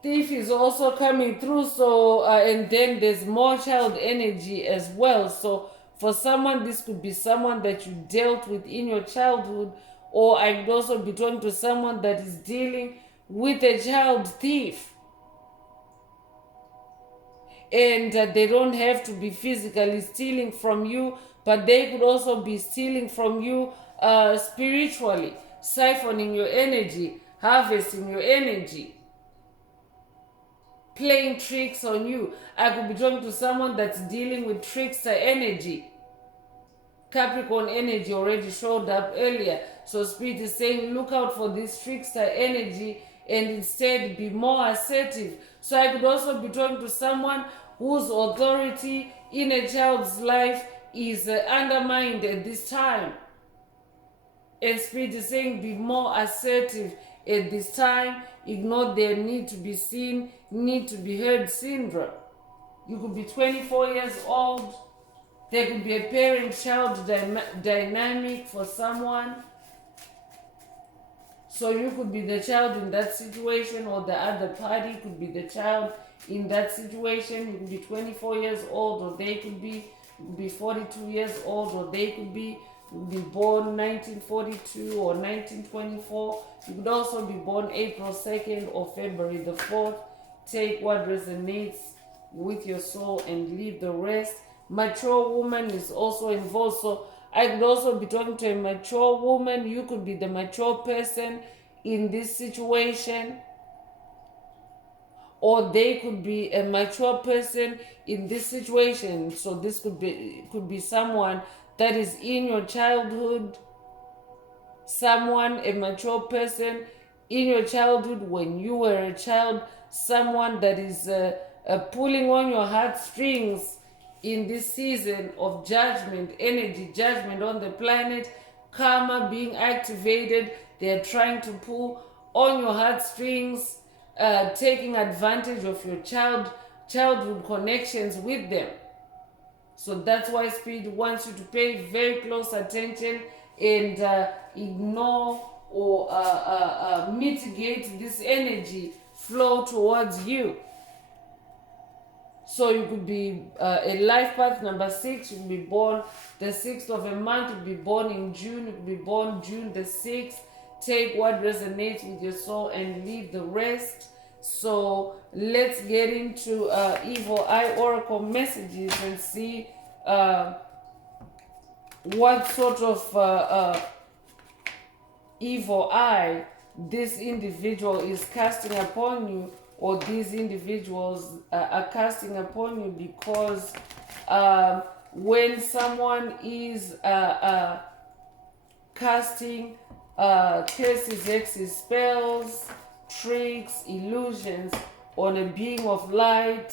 Thief is also coming through, so and then there's more child energy as well. So for someone, this could be someone that you dealt with in your childhood, or I could also be talking to someone that is dealing with a child thief. And they don't have to be physically stealing from you, but they could also be stealing from you spiritually, siphoning your energy, harvesting your energy, playing tricks on you. I could be talking to someone that's dealing with trickster energy. Capricorn energy already showed up earlier. So Spirit is saying, look out for this trickster energy and instead be more assertive. So I could also be talking to someone whose authority in a child's life is undermined at this time. And Spirit is saying, be more assertive at this time. Ignore their need to be seen, need to be heard syndrome. You could be 24 years old. There could be a parent-child dynamic for someone. So you could be the child in that situation, or the other party could be the child in that situation. You could be 24 years old, or they could be 42 years old, or they could be born 1942 or 1924. You could also be born April 2nd or February the 4th. Take what resonates with your soul and leave the rest. Mature woman is also involved. So I could also be talking to a mature woman. You could be the mature person in this situation, or they could be a mature person in this situation. So this could be someone that is in your childhood, someone, a mature person in your childhood when you were a child, someone that is pulling on your heartstrings in this season of judgment, energy, judgment on the planet, karma being activated. They're trying to pull on your heartstrings, taking advantage of your childhood connections with them. So that's why Spirit wants you to pay very close attention and ignore or mitigate this energy flow towards you. So you could be a life path number 6, you could be born the 6th of a month, you could be born in June, you could be born June the 6th. Take what resonates with your soul and leave the rest. So let's get into Evil Eye Oracle messages and see what sort of evil eye this individual is casting upon you, or these individuals are casting upon you, because when someone is casting curses, hexes, spells, tricks, illusions on a being of light,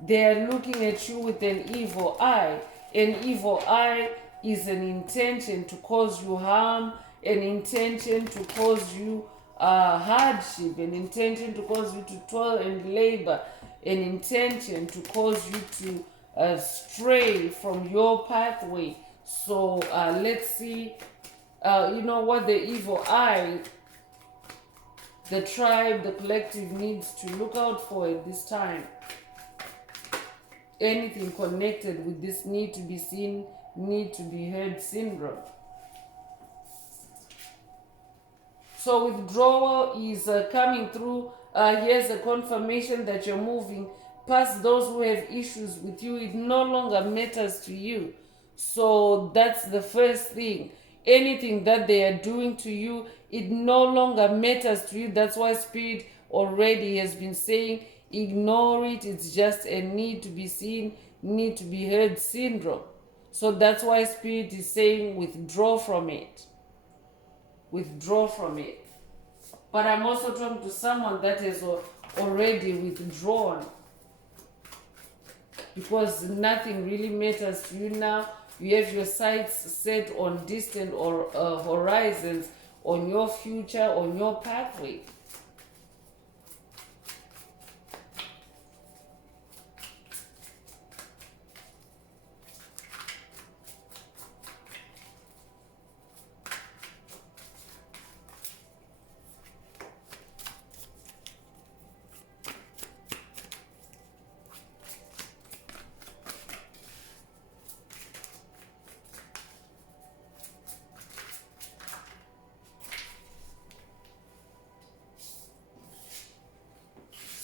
they're looking at you with an evil eye. An evil eye is an intention to cause you harm, an intention to cause you hardship, an intention to cause you to toil and labor, an intention to cause you to stray from your pathway. So let's see, what the evil eye, the tribe, the collective needs to look out for at this time. Anything connected with this need to be seen, need to be heard syndrome. So withdrawal is coming through. Here's a confirmation that you're moving past those who have issues with you. It no longer matters to you. So that's the first thing. Anything that they are doing to you, it no longer matters to you. That's why Spirit already has been saying, ignore it. It's just a need to be seen, need to be heard syndrome. So that's why Spirit is saying, withdraw from it. Withdraw from it. But I'm also talking to someone that has already withdrawn, because nothing really matters to you now. You have your sights set on distant or horizons, on your future, on your pathway.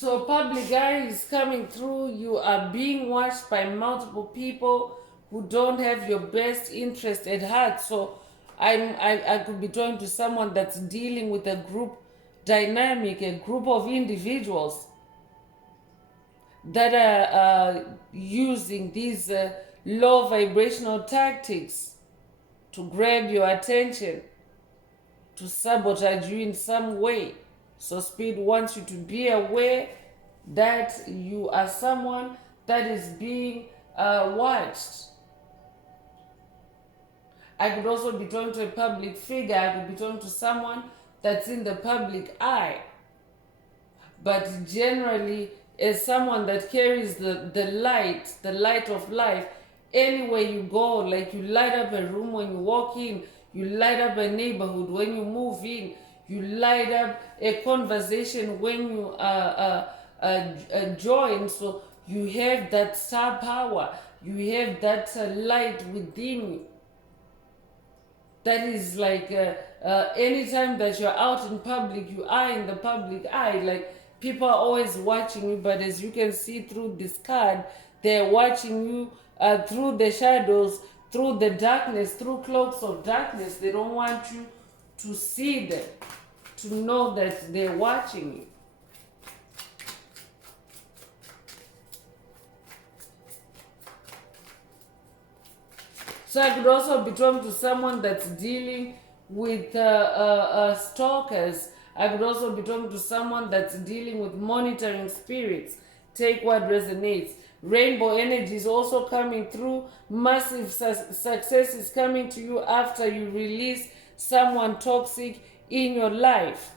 So public eye is coming through. You are being watched by multiple people who don't have your best interest at heart. So I could be talking to someone that's dealing with a group dynamic, a group of individuals that are using these low vibrational tactics to grab your attention, to sabotage you in some way. So Spirit wants you to be aware that you are someone that is being watched. I could also be talking to a public figure. I could be talking to someone that's in the public eye. But generally, as someone that carries the light of life, anywhere you go, like you light up a room when you walk in, you light up a neighborhood when you move in, you light up a conversation when you join. So you have that star power, you have that light within you. That is like anytime that you're out in public, you are in the public eye. Like, people are always watching you, but as you can see through this card, they're watching you through the shadows, through the darkness, through cloaks of darkness. They don't want you to see them, to know that they're watching you. So I could also be talking to someone that's dealing with stalkers. I could also be talking to someone that's dealing with monitoring spirits. Take what resonates. Rainbow energy is also coming through. Massive success is coming to you after you release someone toxic in your life.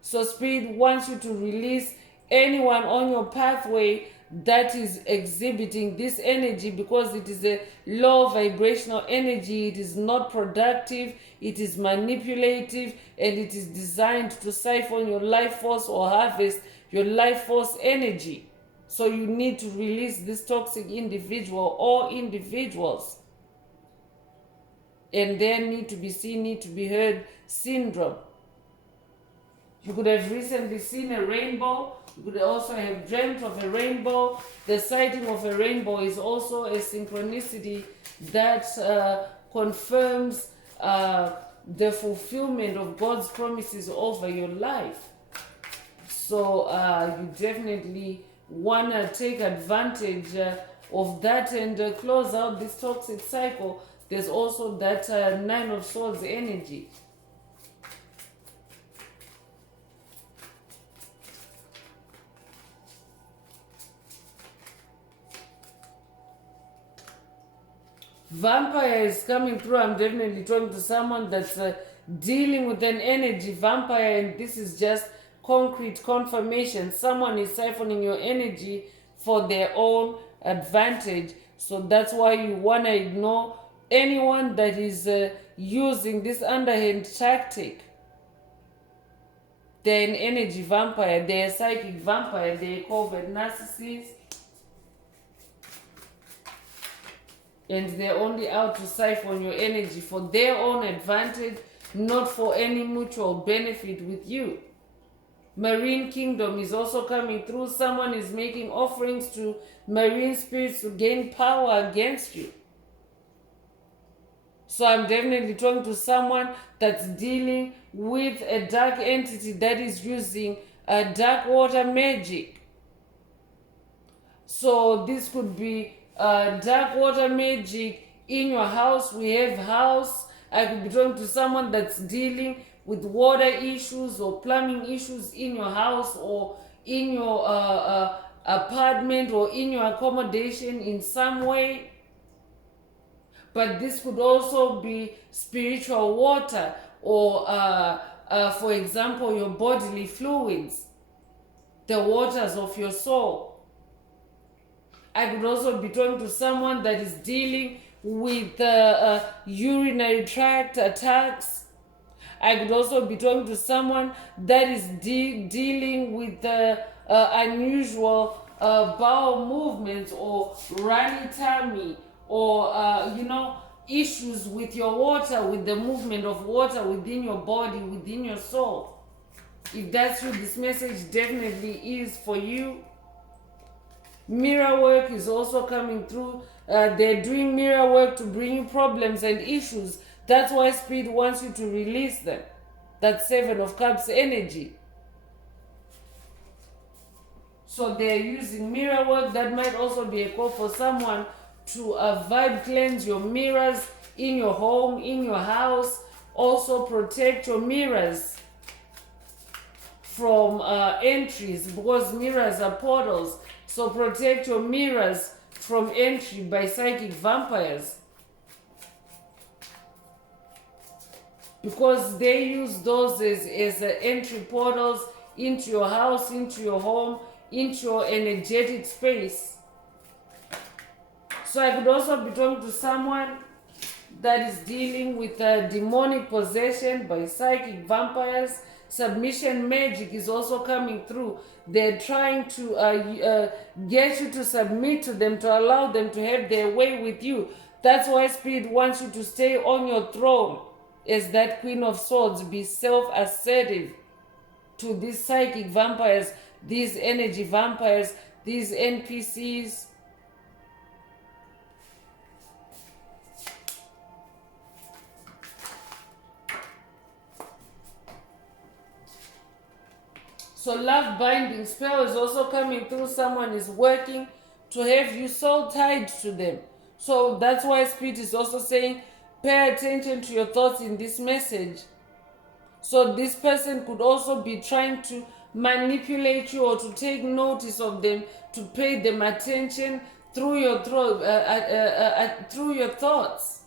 So Spirit wants you to release anyone on your pathway that is exhibiting this energy, because it is a low vibrational energy. It is not productive, it is manipulative, and it is designed to siphon your life force or harvest your life force energy. So you need to release this toxic individual or individuals. And there need to be seen, need to be heard syndrome. You could have recently seen a rainbow. You could also have dreamt of a rainbow. The sighting of a rainbow is also a synchronicity that confirms the fulfillment of God's promises over your life. So you definitely want to take advantage of that and close out this toxic cycle. There's also that Nine of Swords energy. Vampire is coming through. I'm definitely talking to someone that's dealing with an energy vampire, and this is just concrete confirmation. Someone is siphoning your energy for their own advantage. So that's why you want to ignore anyone that is using this underhand tactic. They're an energy vampire, they're a psychic vampire, they're a covert narcissist. And they're only out to siphon your energy for their own advantage, not for any mutual benefit with you. Marine Kingdom is also coming through. Someone is making offerings to marine spirits to gain power against you. So I'm definitely talking to someone that's dealing with a dark entity that is using dark water magic. So this could be dark water magic in your house. We have house. I could be talking to someone that's dealing with water issues or plumbing issues in your house or in your apartment or in your accommodation in some way. But this could also be spiritual water or for example, your bodily fluids, the waters of your soul. I could also be talking to someone that is dealing with urinary tract attacks. I could also be talking to someone that is dealing with unusual bowel movements or runny tummy or, issues with your water, with the movement of water within your body, within your soul. If that's you, this message definitely is for you. Mirror work is also coming through. They're doing mirror work to bring you problems and issues. That's why Spirit wants you to release them. That Seven of Cups energy. So they're using mirror work. That might also be a call for someone to vibe cleanse your mirrors in your home, in your house. Also protect your mirrors from entries, because mirrors are portals. So protect your mirrors from entry by psychic vampires, because they use those as entry portals into your house, into your home, into your energetic space. So I could also be talking to someone that is dealing with demonic possession by psychic vampires. Submission magic is also coming through. They're trying to get you to submit to them, to allow them to have their way with you. That's why Spirit wants you to stay on your throne as that Queen of Swords. Be self-assertive to these psychic vampires, these energy vampires, these NPCs. So love binding spell is also coming through. Someone is working to have you soul tied to them. So that's why Spirit is also saying, pay attention to your thoughts in this message. So this person could also be trying to manipulate you or to take notice of them, to pay them attention through your through your thoughts,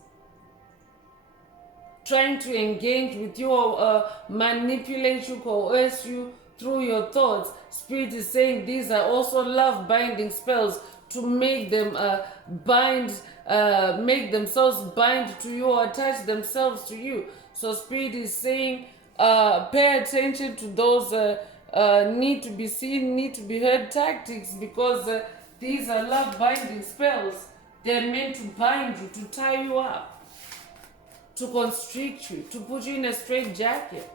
trying to engage with you or manipulate you, coerce you through your thoughts. Spirit is saying these are also love binding spells to make them make themselves bind to you or attach themselves to you. So Spirit is saying, pay attention to those need to be seen, need to be heard tactics, because these are love binding spells. They're meant to bind you, to tie you up, to constrict you, to put you in a straight jacket.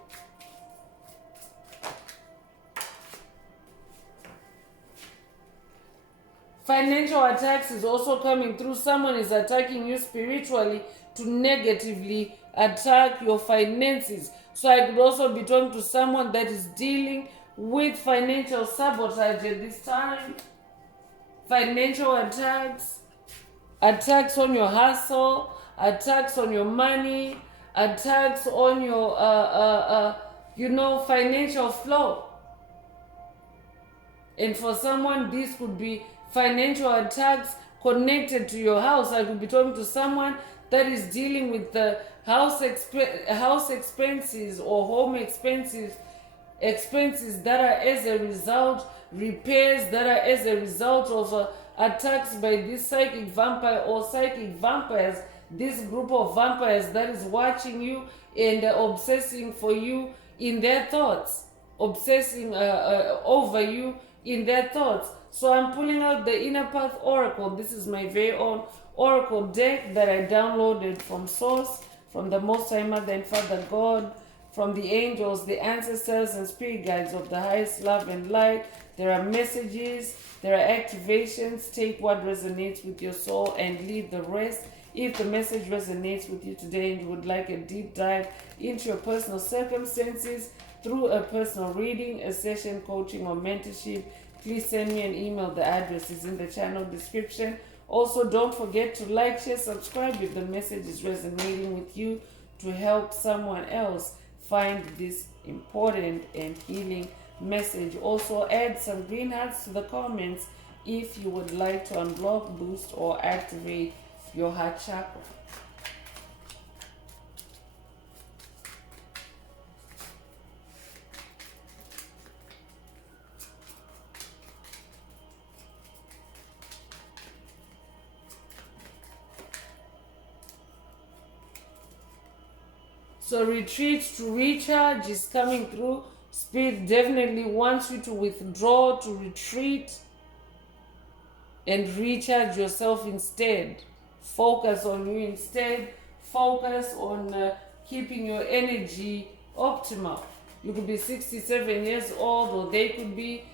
Financial attacks is also coming through. Someone is attacking you spiritually to negatively attack your finances. So I could also be talking to someone that is dealing with financial sabotage at this time. Financial attacks, attacks on your hustle, attacks on your money, attacks on your financial flow. And for someone, this could be financial attacks connected to your house. I could be talking to someone that is dealing with the house expenses or home expenses that are as a result, repairs that are as a result of attacks by this psychic vampire or psychic vampires, this group of vampires that is watching you and obsessing for you in their thoughts, obsessing over you in their thoughts. So I'm pulling out the Inner Path Oracle. This is my very own Oracle deck that I downloaded from Source, from the Most High Mother and Father God, from the angels, the ancestors and spirit guides of the highest love and light. There are messages, there are activations. Take what resonates with your soul and leave the rest. If the message resonates with you today and you would like a deep dive into your personal circumstances through a personal reading, a session, coaching, or mentorship, please send me an email. The address is in the channel description. Also, don't forget to like, share, subscribe if the message is resonating with you, to help someone else find this important and healing message. Also, add some green hearts to the comments if you would like to unblock, boost, or activate your heart chakra. So retreat to recharge is coming through. Spirit definitely wants you to withdraw, to retreat, and recharge yourself instead. Focus on you instead. Focus on keeping your energy optimal. You could be 67 years old, or you could be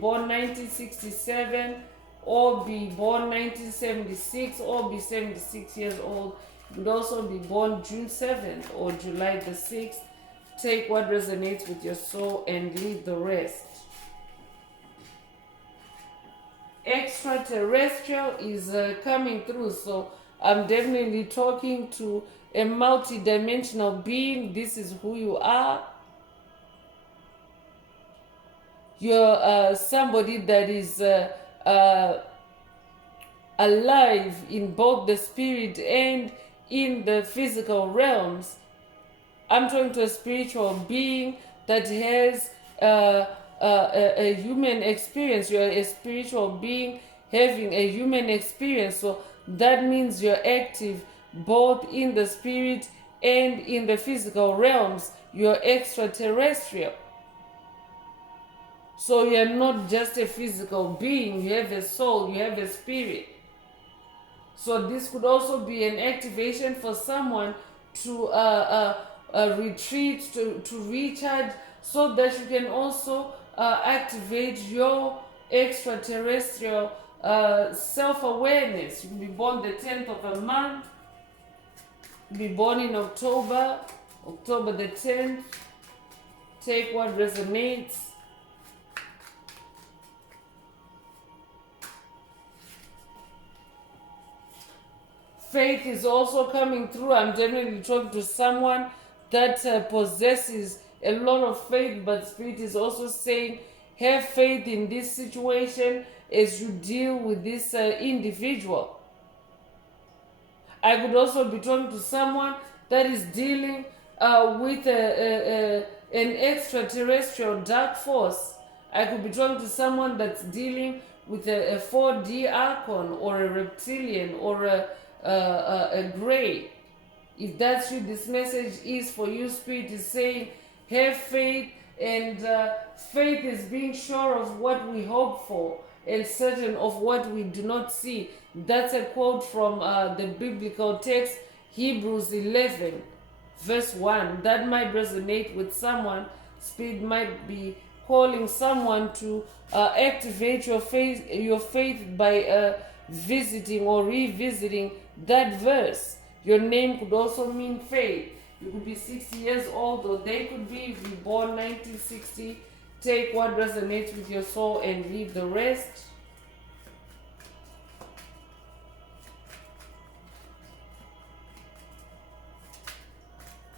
born 1967, or be born 1976, or be 76 years old. You could also be born June 7th or July the 6th. Take what resonates with your soul and leave the rest. Extraterrestrial is coming through. So I'm definitely talking to a multi-dimensional being. This is who you are. You're somebody that is alive in both the spirit and in the physical realms. I'm talking to a spiritual being that has a human experience. You're a spiritual being having a human experience. So that means you're active both in the spirit and in the physical realms. You're extraterrestrial. So you're not just a physical being. You have a soul, you have a spirit. So this could also be an activation for someone to retreat, to recharge, so that you can also activate your extraterrestrial self-awareness. You can be born the 10th of a month, be born in October the 10th. Take what resonates. Faith is also coming through. I'm generally talking to someone that possesses a lot of faith, but Spirit is also saying, have faith in this situation as you deal with this individual. I could also be talking to someone that is dealing with an extraterrestrial dark force. I could be talking to someone that's dealing with a 4D archon or a reptilian or a gray. If that's you, this message is for you. Spirit is saying, have faith, and faith is being sure of what we hope for and certain of what we do not see. That's a quote from the biblical text, Hebrews 11, verse 1. That might resonate with someone. Spirit might be calling someone to activate your faith by visiting or revisiting that verse. Your name could also mean faith. You could be 60 years old, or they could be born 1960. Take what resonates with your soul and leave the rest.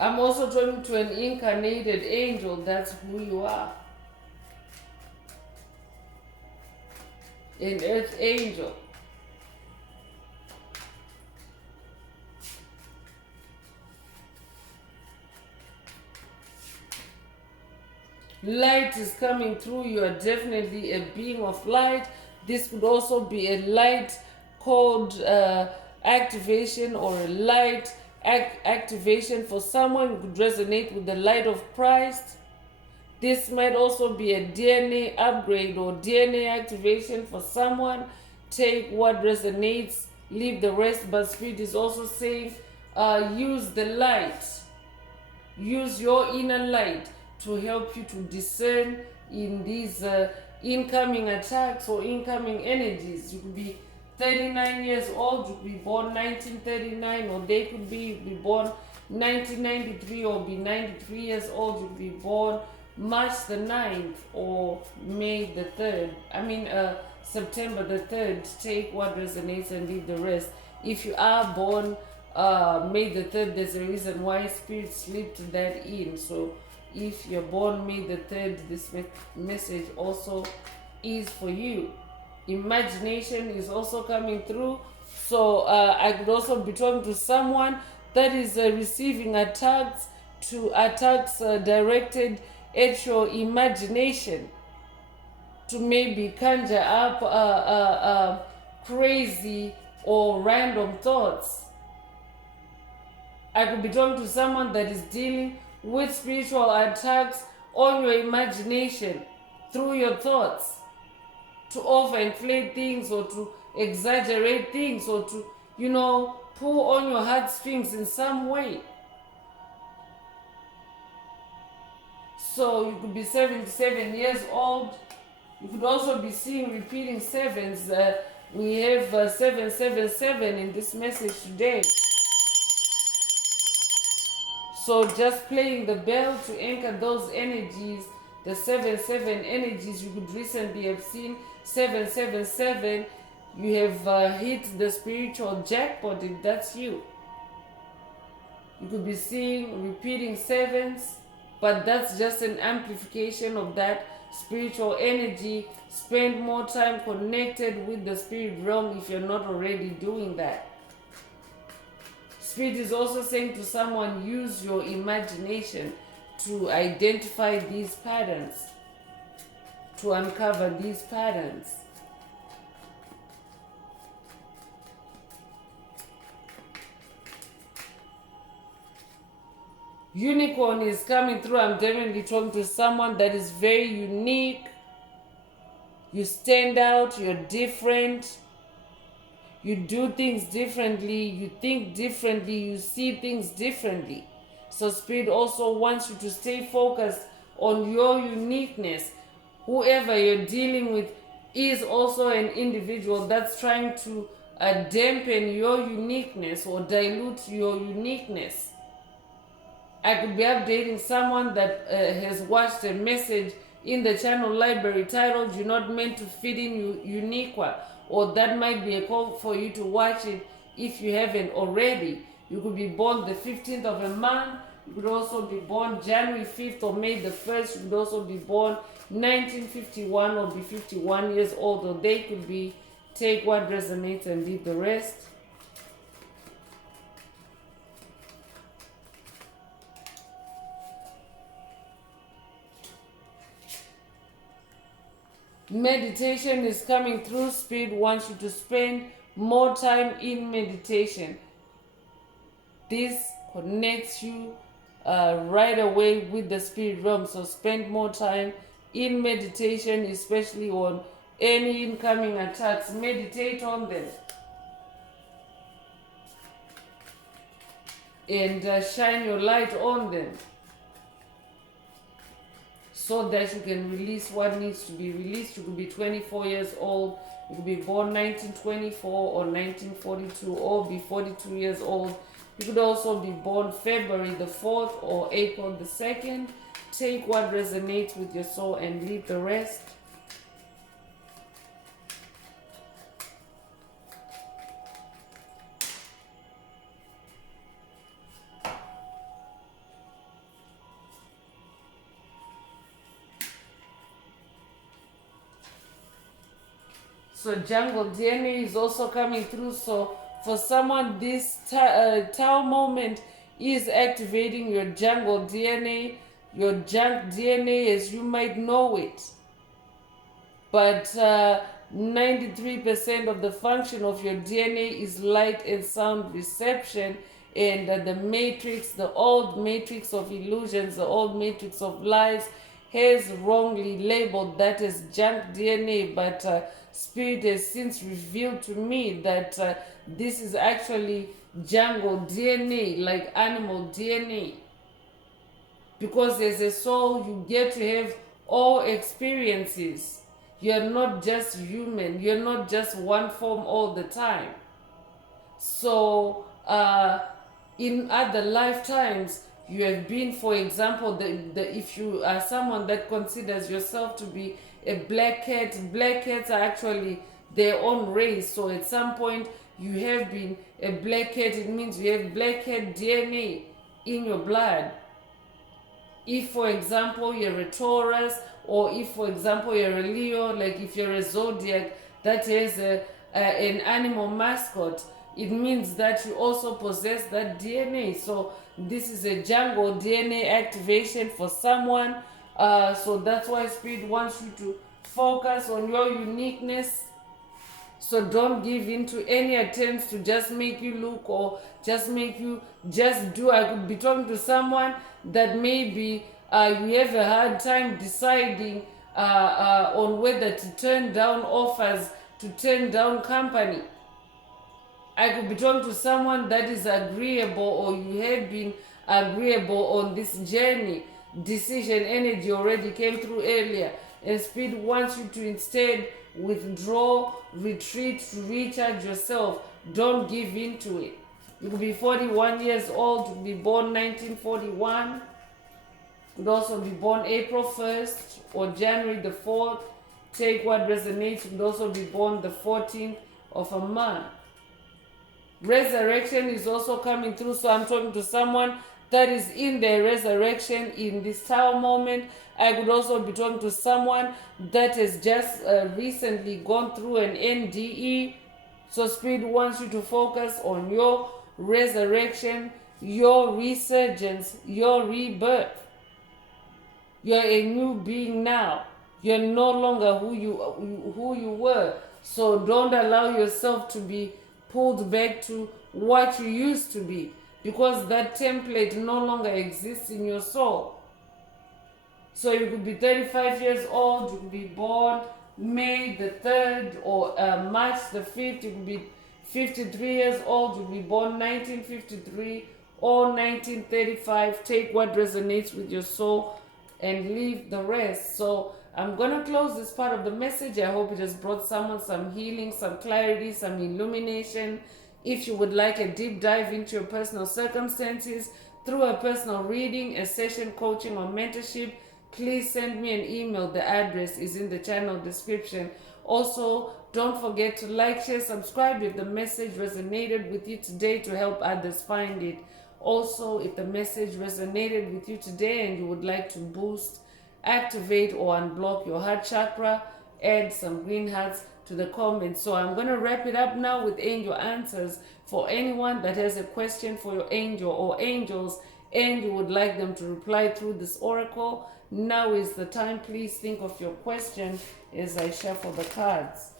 I'm also talking to an incarnated angel. That's who you are. An earth angel. Light is coming through. You are definitely a being of light. This could also be a light code activation, or a light activation for someone who could resonate with the light of Christ. This might also be a DNA upgrade or DNA activation for someone. Take what resonates, leave the rest. But Spirit is also saying, use the light. Use your inner light to help you to discern in these incoming attacks or incoming energies. You could be 39 years old, you could be born 1939, or they could be born 1993 or be 93 years old. You could be born March the 9th or May the 3rd. September the 3rd. Take what resonates and leave the rest. If you are born May the 3rd, there's a reason why Spirit slipped that in. So if you're born May the 3rd, this message also is for you. Imagination is also coming through. So I could also be talking to someone that is receiving attacks directed at your imagination to maybe conjure up crazy or random thoughts. I could be talking to someone that is dealing with spiritual attacks on your imagination through your thoughts, to overinflate things or to exaggerate things or to, pull on your heartstrings in some way. So you could be 77 years old. You could also be seeing repeating sevens. We have 777 in this message today. So just playing the bell to anchor those energies, the 77 energies. You could recently have seen 777. You have hit the spiritual jackpot if that's you. You could be seeing repeating sevens, but that's just an amplification of that spiritual energy. Spend more time connected with the spirit realm if you're not already doing that. Spirit is also saying to someone, use your imagination to identify these patterns, to uncover these patterns. Unicorn is coming through. I'm definitely talking to someone that is very unique. You stand out, you're different. You do things differently, you think differently, you see things differently. So Spirit also wants you to stay focused on your uniqueness. Whoever you're dealing with is also an individual that's trying to dampen your uniqueness or dilute your uniqueness. I could be updating someone that has watched a message in the channel library titled, "You're Not Meant to Fit in Uniqua," or that might be a call for you to watch it if you haven't already. You could be born the 15th of a month. You could also be born January 5th or May the 1st. You could also be born 1951 or be 51 years old, or they could be. Take what resonates and leave the rest. Meditation is coming through. Spirit wants you to spend more time in meditation. This connects you right away with the spirit realm. So spend more time in meditation, especially on any incoming attacks. Meditate on them. And shine your light on them, so that you can release what needs to be released. You could be 24 years old. You could be born 1924 or 1942, or be 42 years old. You could also be born February the 4th or April the 2nd. Take what resonates with your soul and leave the rest. So jungle DNA is also coming through. So for someone, this Tau moment is activating your jungle DNA, your junk DNA as you might know it. But 93% of the function of your DNA is light and sound reception. And the matrix, the old matrix of illusions, the old matrix of lies, has wrongly labeled that as junk DNA. But Spirit has since revealed to me that this is actually jungle DNA, like animal DNA. Because as a soul, you get to have all experiences. You're not just human. You're not just one form all the time. So, in other lifetimes, you have been, for example, if you are someone that considers yourself to be a black cat are actually their own race. So at some point, you have been a black cat. It means you have black cat DNA in your blood. If, for example, you're a Taurus, or if, for example, you're a Leo, like if you're a zodiac that has an animal mascot, it means that you also possess that DNA. So this is a jungle DNA activation for someone. So that's why Spirit wants you to focus on your uniqueness. So don't give in to any attempts to just make you look, or just make you just do. I could be talking to someone that maybe you have a hard time deciding on whether to turn down offers, to turn down company. I could be talking to someone that is agreeable, or you have been agreeable on this journey. Decision energy already came through earlier, and Spirit wants you to instead withdraw, retreat, to recharge yourself. Don't give in to it. You could be 41 years old. You could be born 1941. You could also be born April 1st or January the 4th. Take what resonates. You could also be born the 14th of a month. Resurrection is also coming through. So I'm talking to someone that is in their resurrection in this Tau moment. I could also be talking to someone that has just recently gone through an NDE. So Spirit wants you to focus on your resurrection, your resurgence, your rebirth. You're a new being now. You're no longer who you were. So don't allow yourself to be pulled back to what you used to be, because that template no longer exists in your soul. So you could be 35 years old. You could be born May the 3rd or March the 5th. You could be 53 years old. You could be born 1953 or 1935. Take what resonates with your soul and leave the rest. So I'm going to close this part of the message. I hope it has brought someone some healing, some clarity, some illumination. If you would like a deep dive into your personal circumstances through a personal reading, a session, coaching, or mentorship, please send me an email. The address is in the channel description. Also, don't forget to like, share, subscribe if the message resonated with you today to help others find it. Also, if the message resonated with you today and you would like to boost, activate, or unblock your heart chakra, add some green hearts to the comments. So I'm going to wrap it up now with angel answers. For anyone that has a question for your angel or angels and you would like them to reply through this oracle, now is the time. Please think of your question as I shuffle the cards.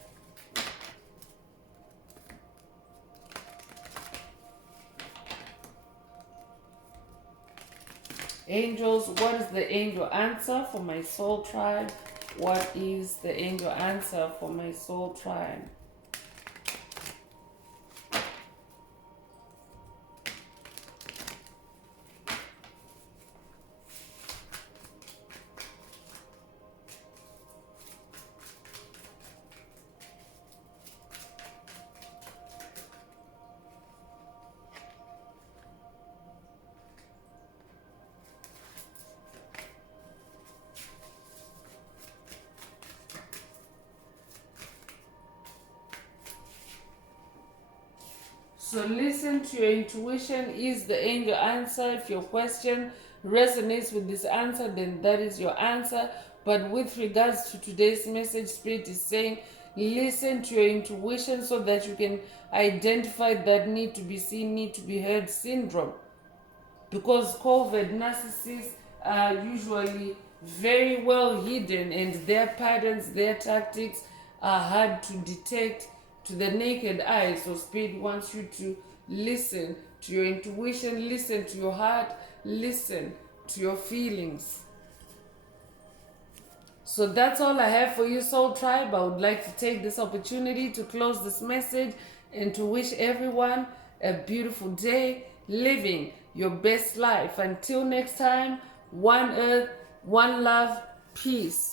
Angels, what is the angel answer for my soul tribe? What is the angel answer for my soul tribe? So listen to your intuition is the angel answer. If your question resonates with this answer, then that is your answer. But with regards to today's message, Spirit is saying, listen to your intuition so that you can identify that need to be seen, need to be heard syndrome. Because covert narcissists are usually very well hidden and their patterns, their tactics are hard to detect to the naked eye. So Spirit wants you to listen to your intuition, listen to your heart, listen to your feelings. So that's all I have for you, Soul Tribe. I would like to take this opportunity to close this message and to wish everyone a beautiful day, living your best life. Until next time, one earth, one love, peace.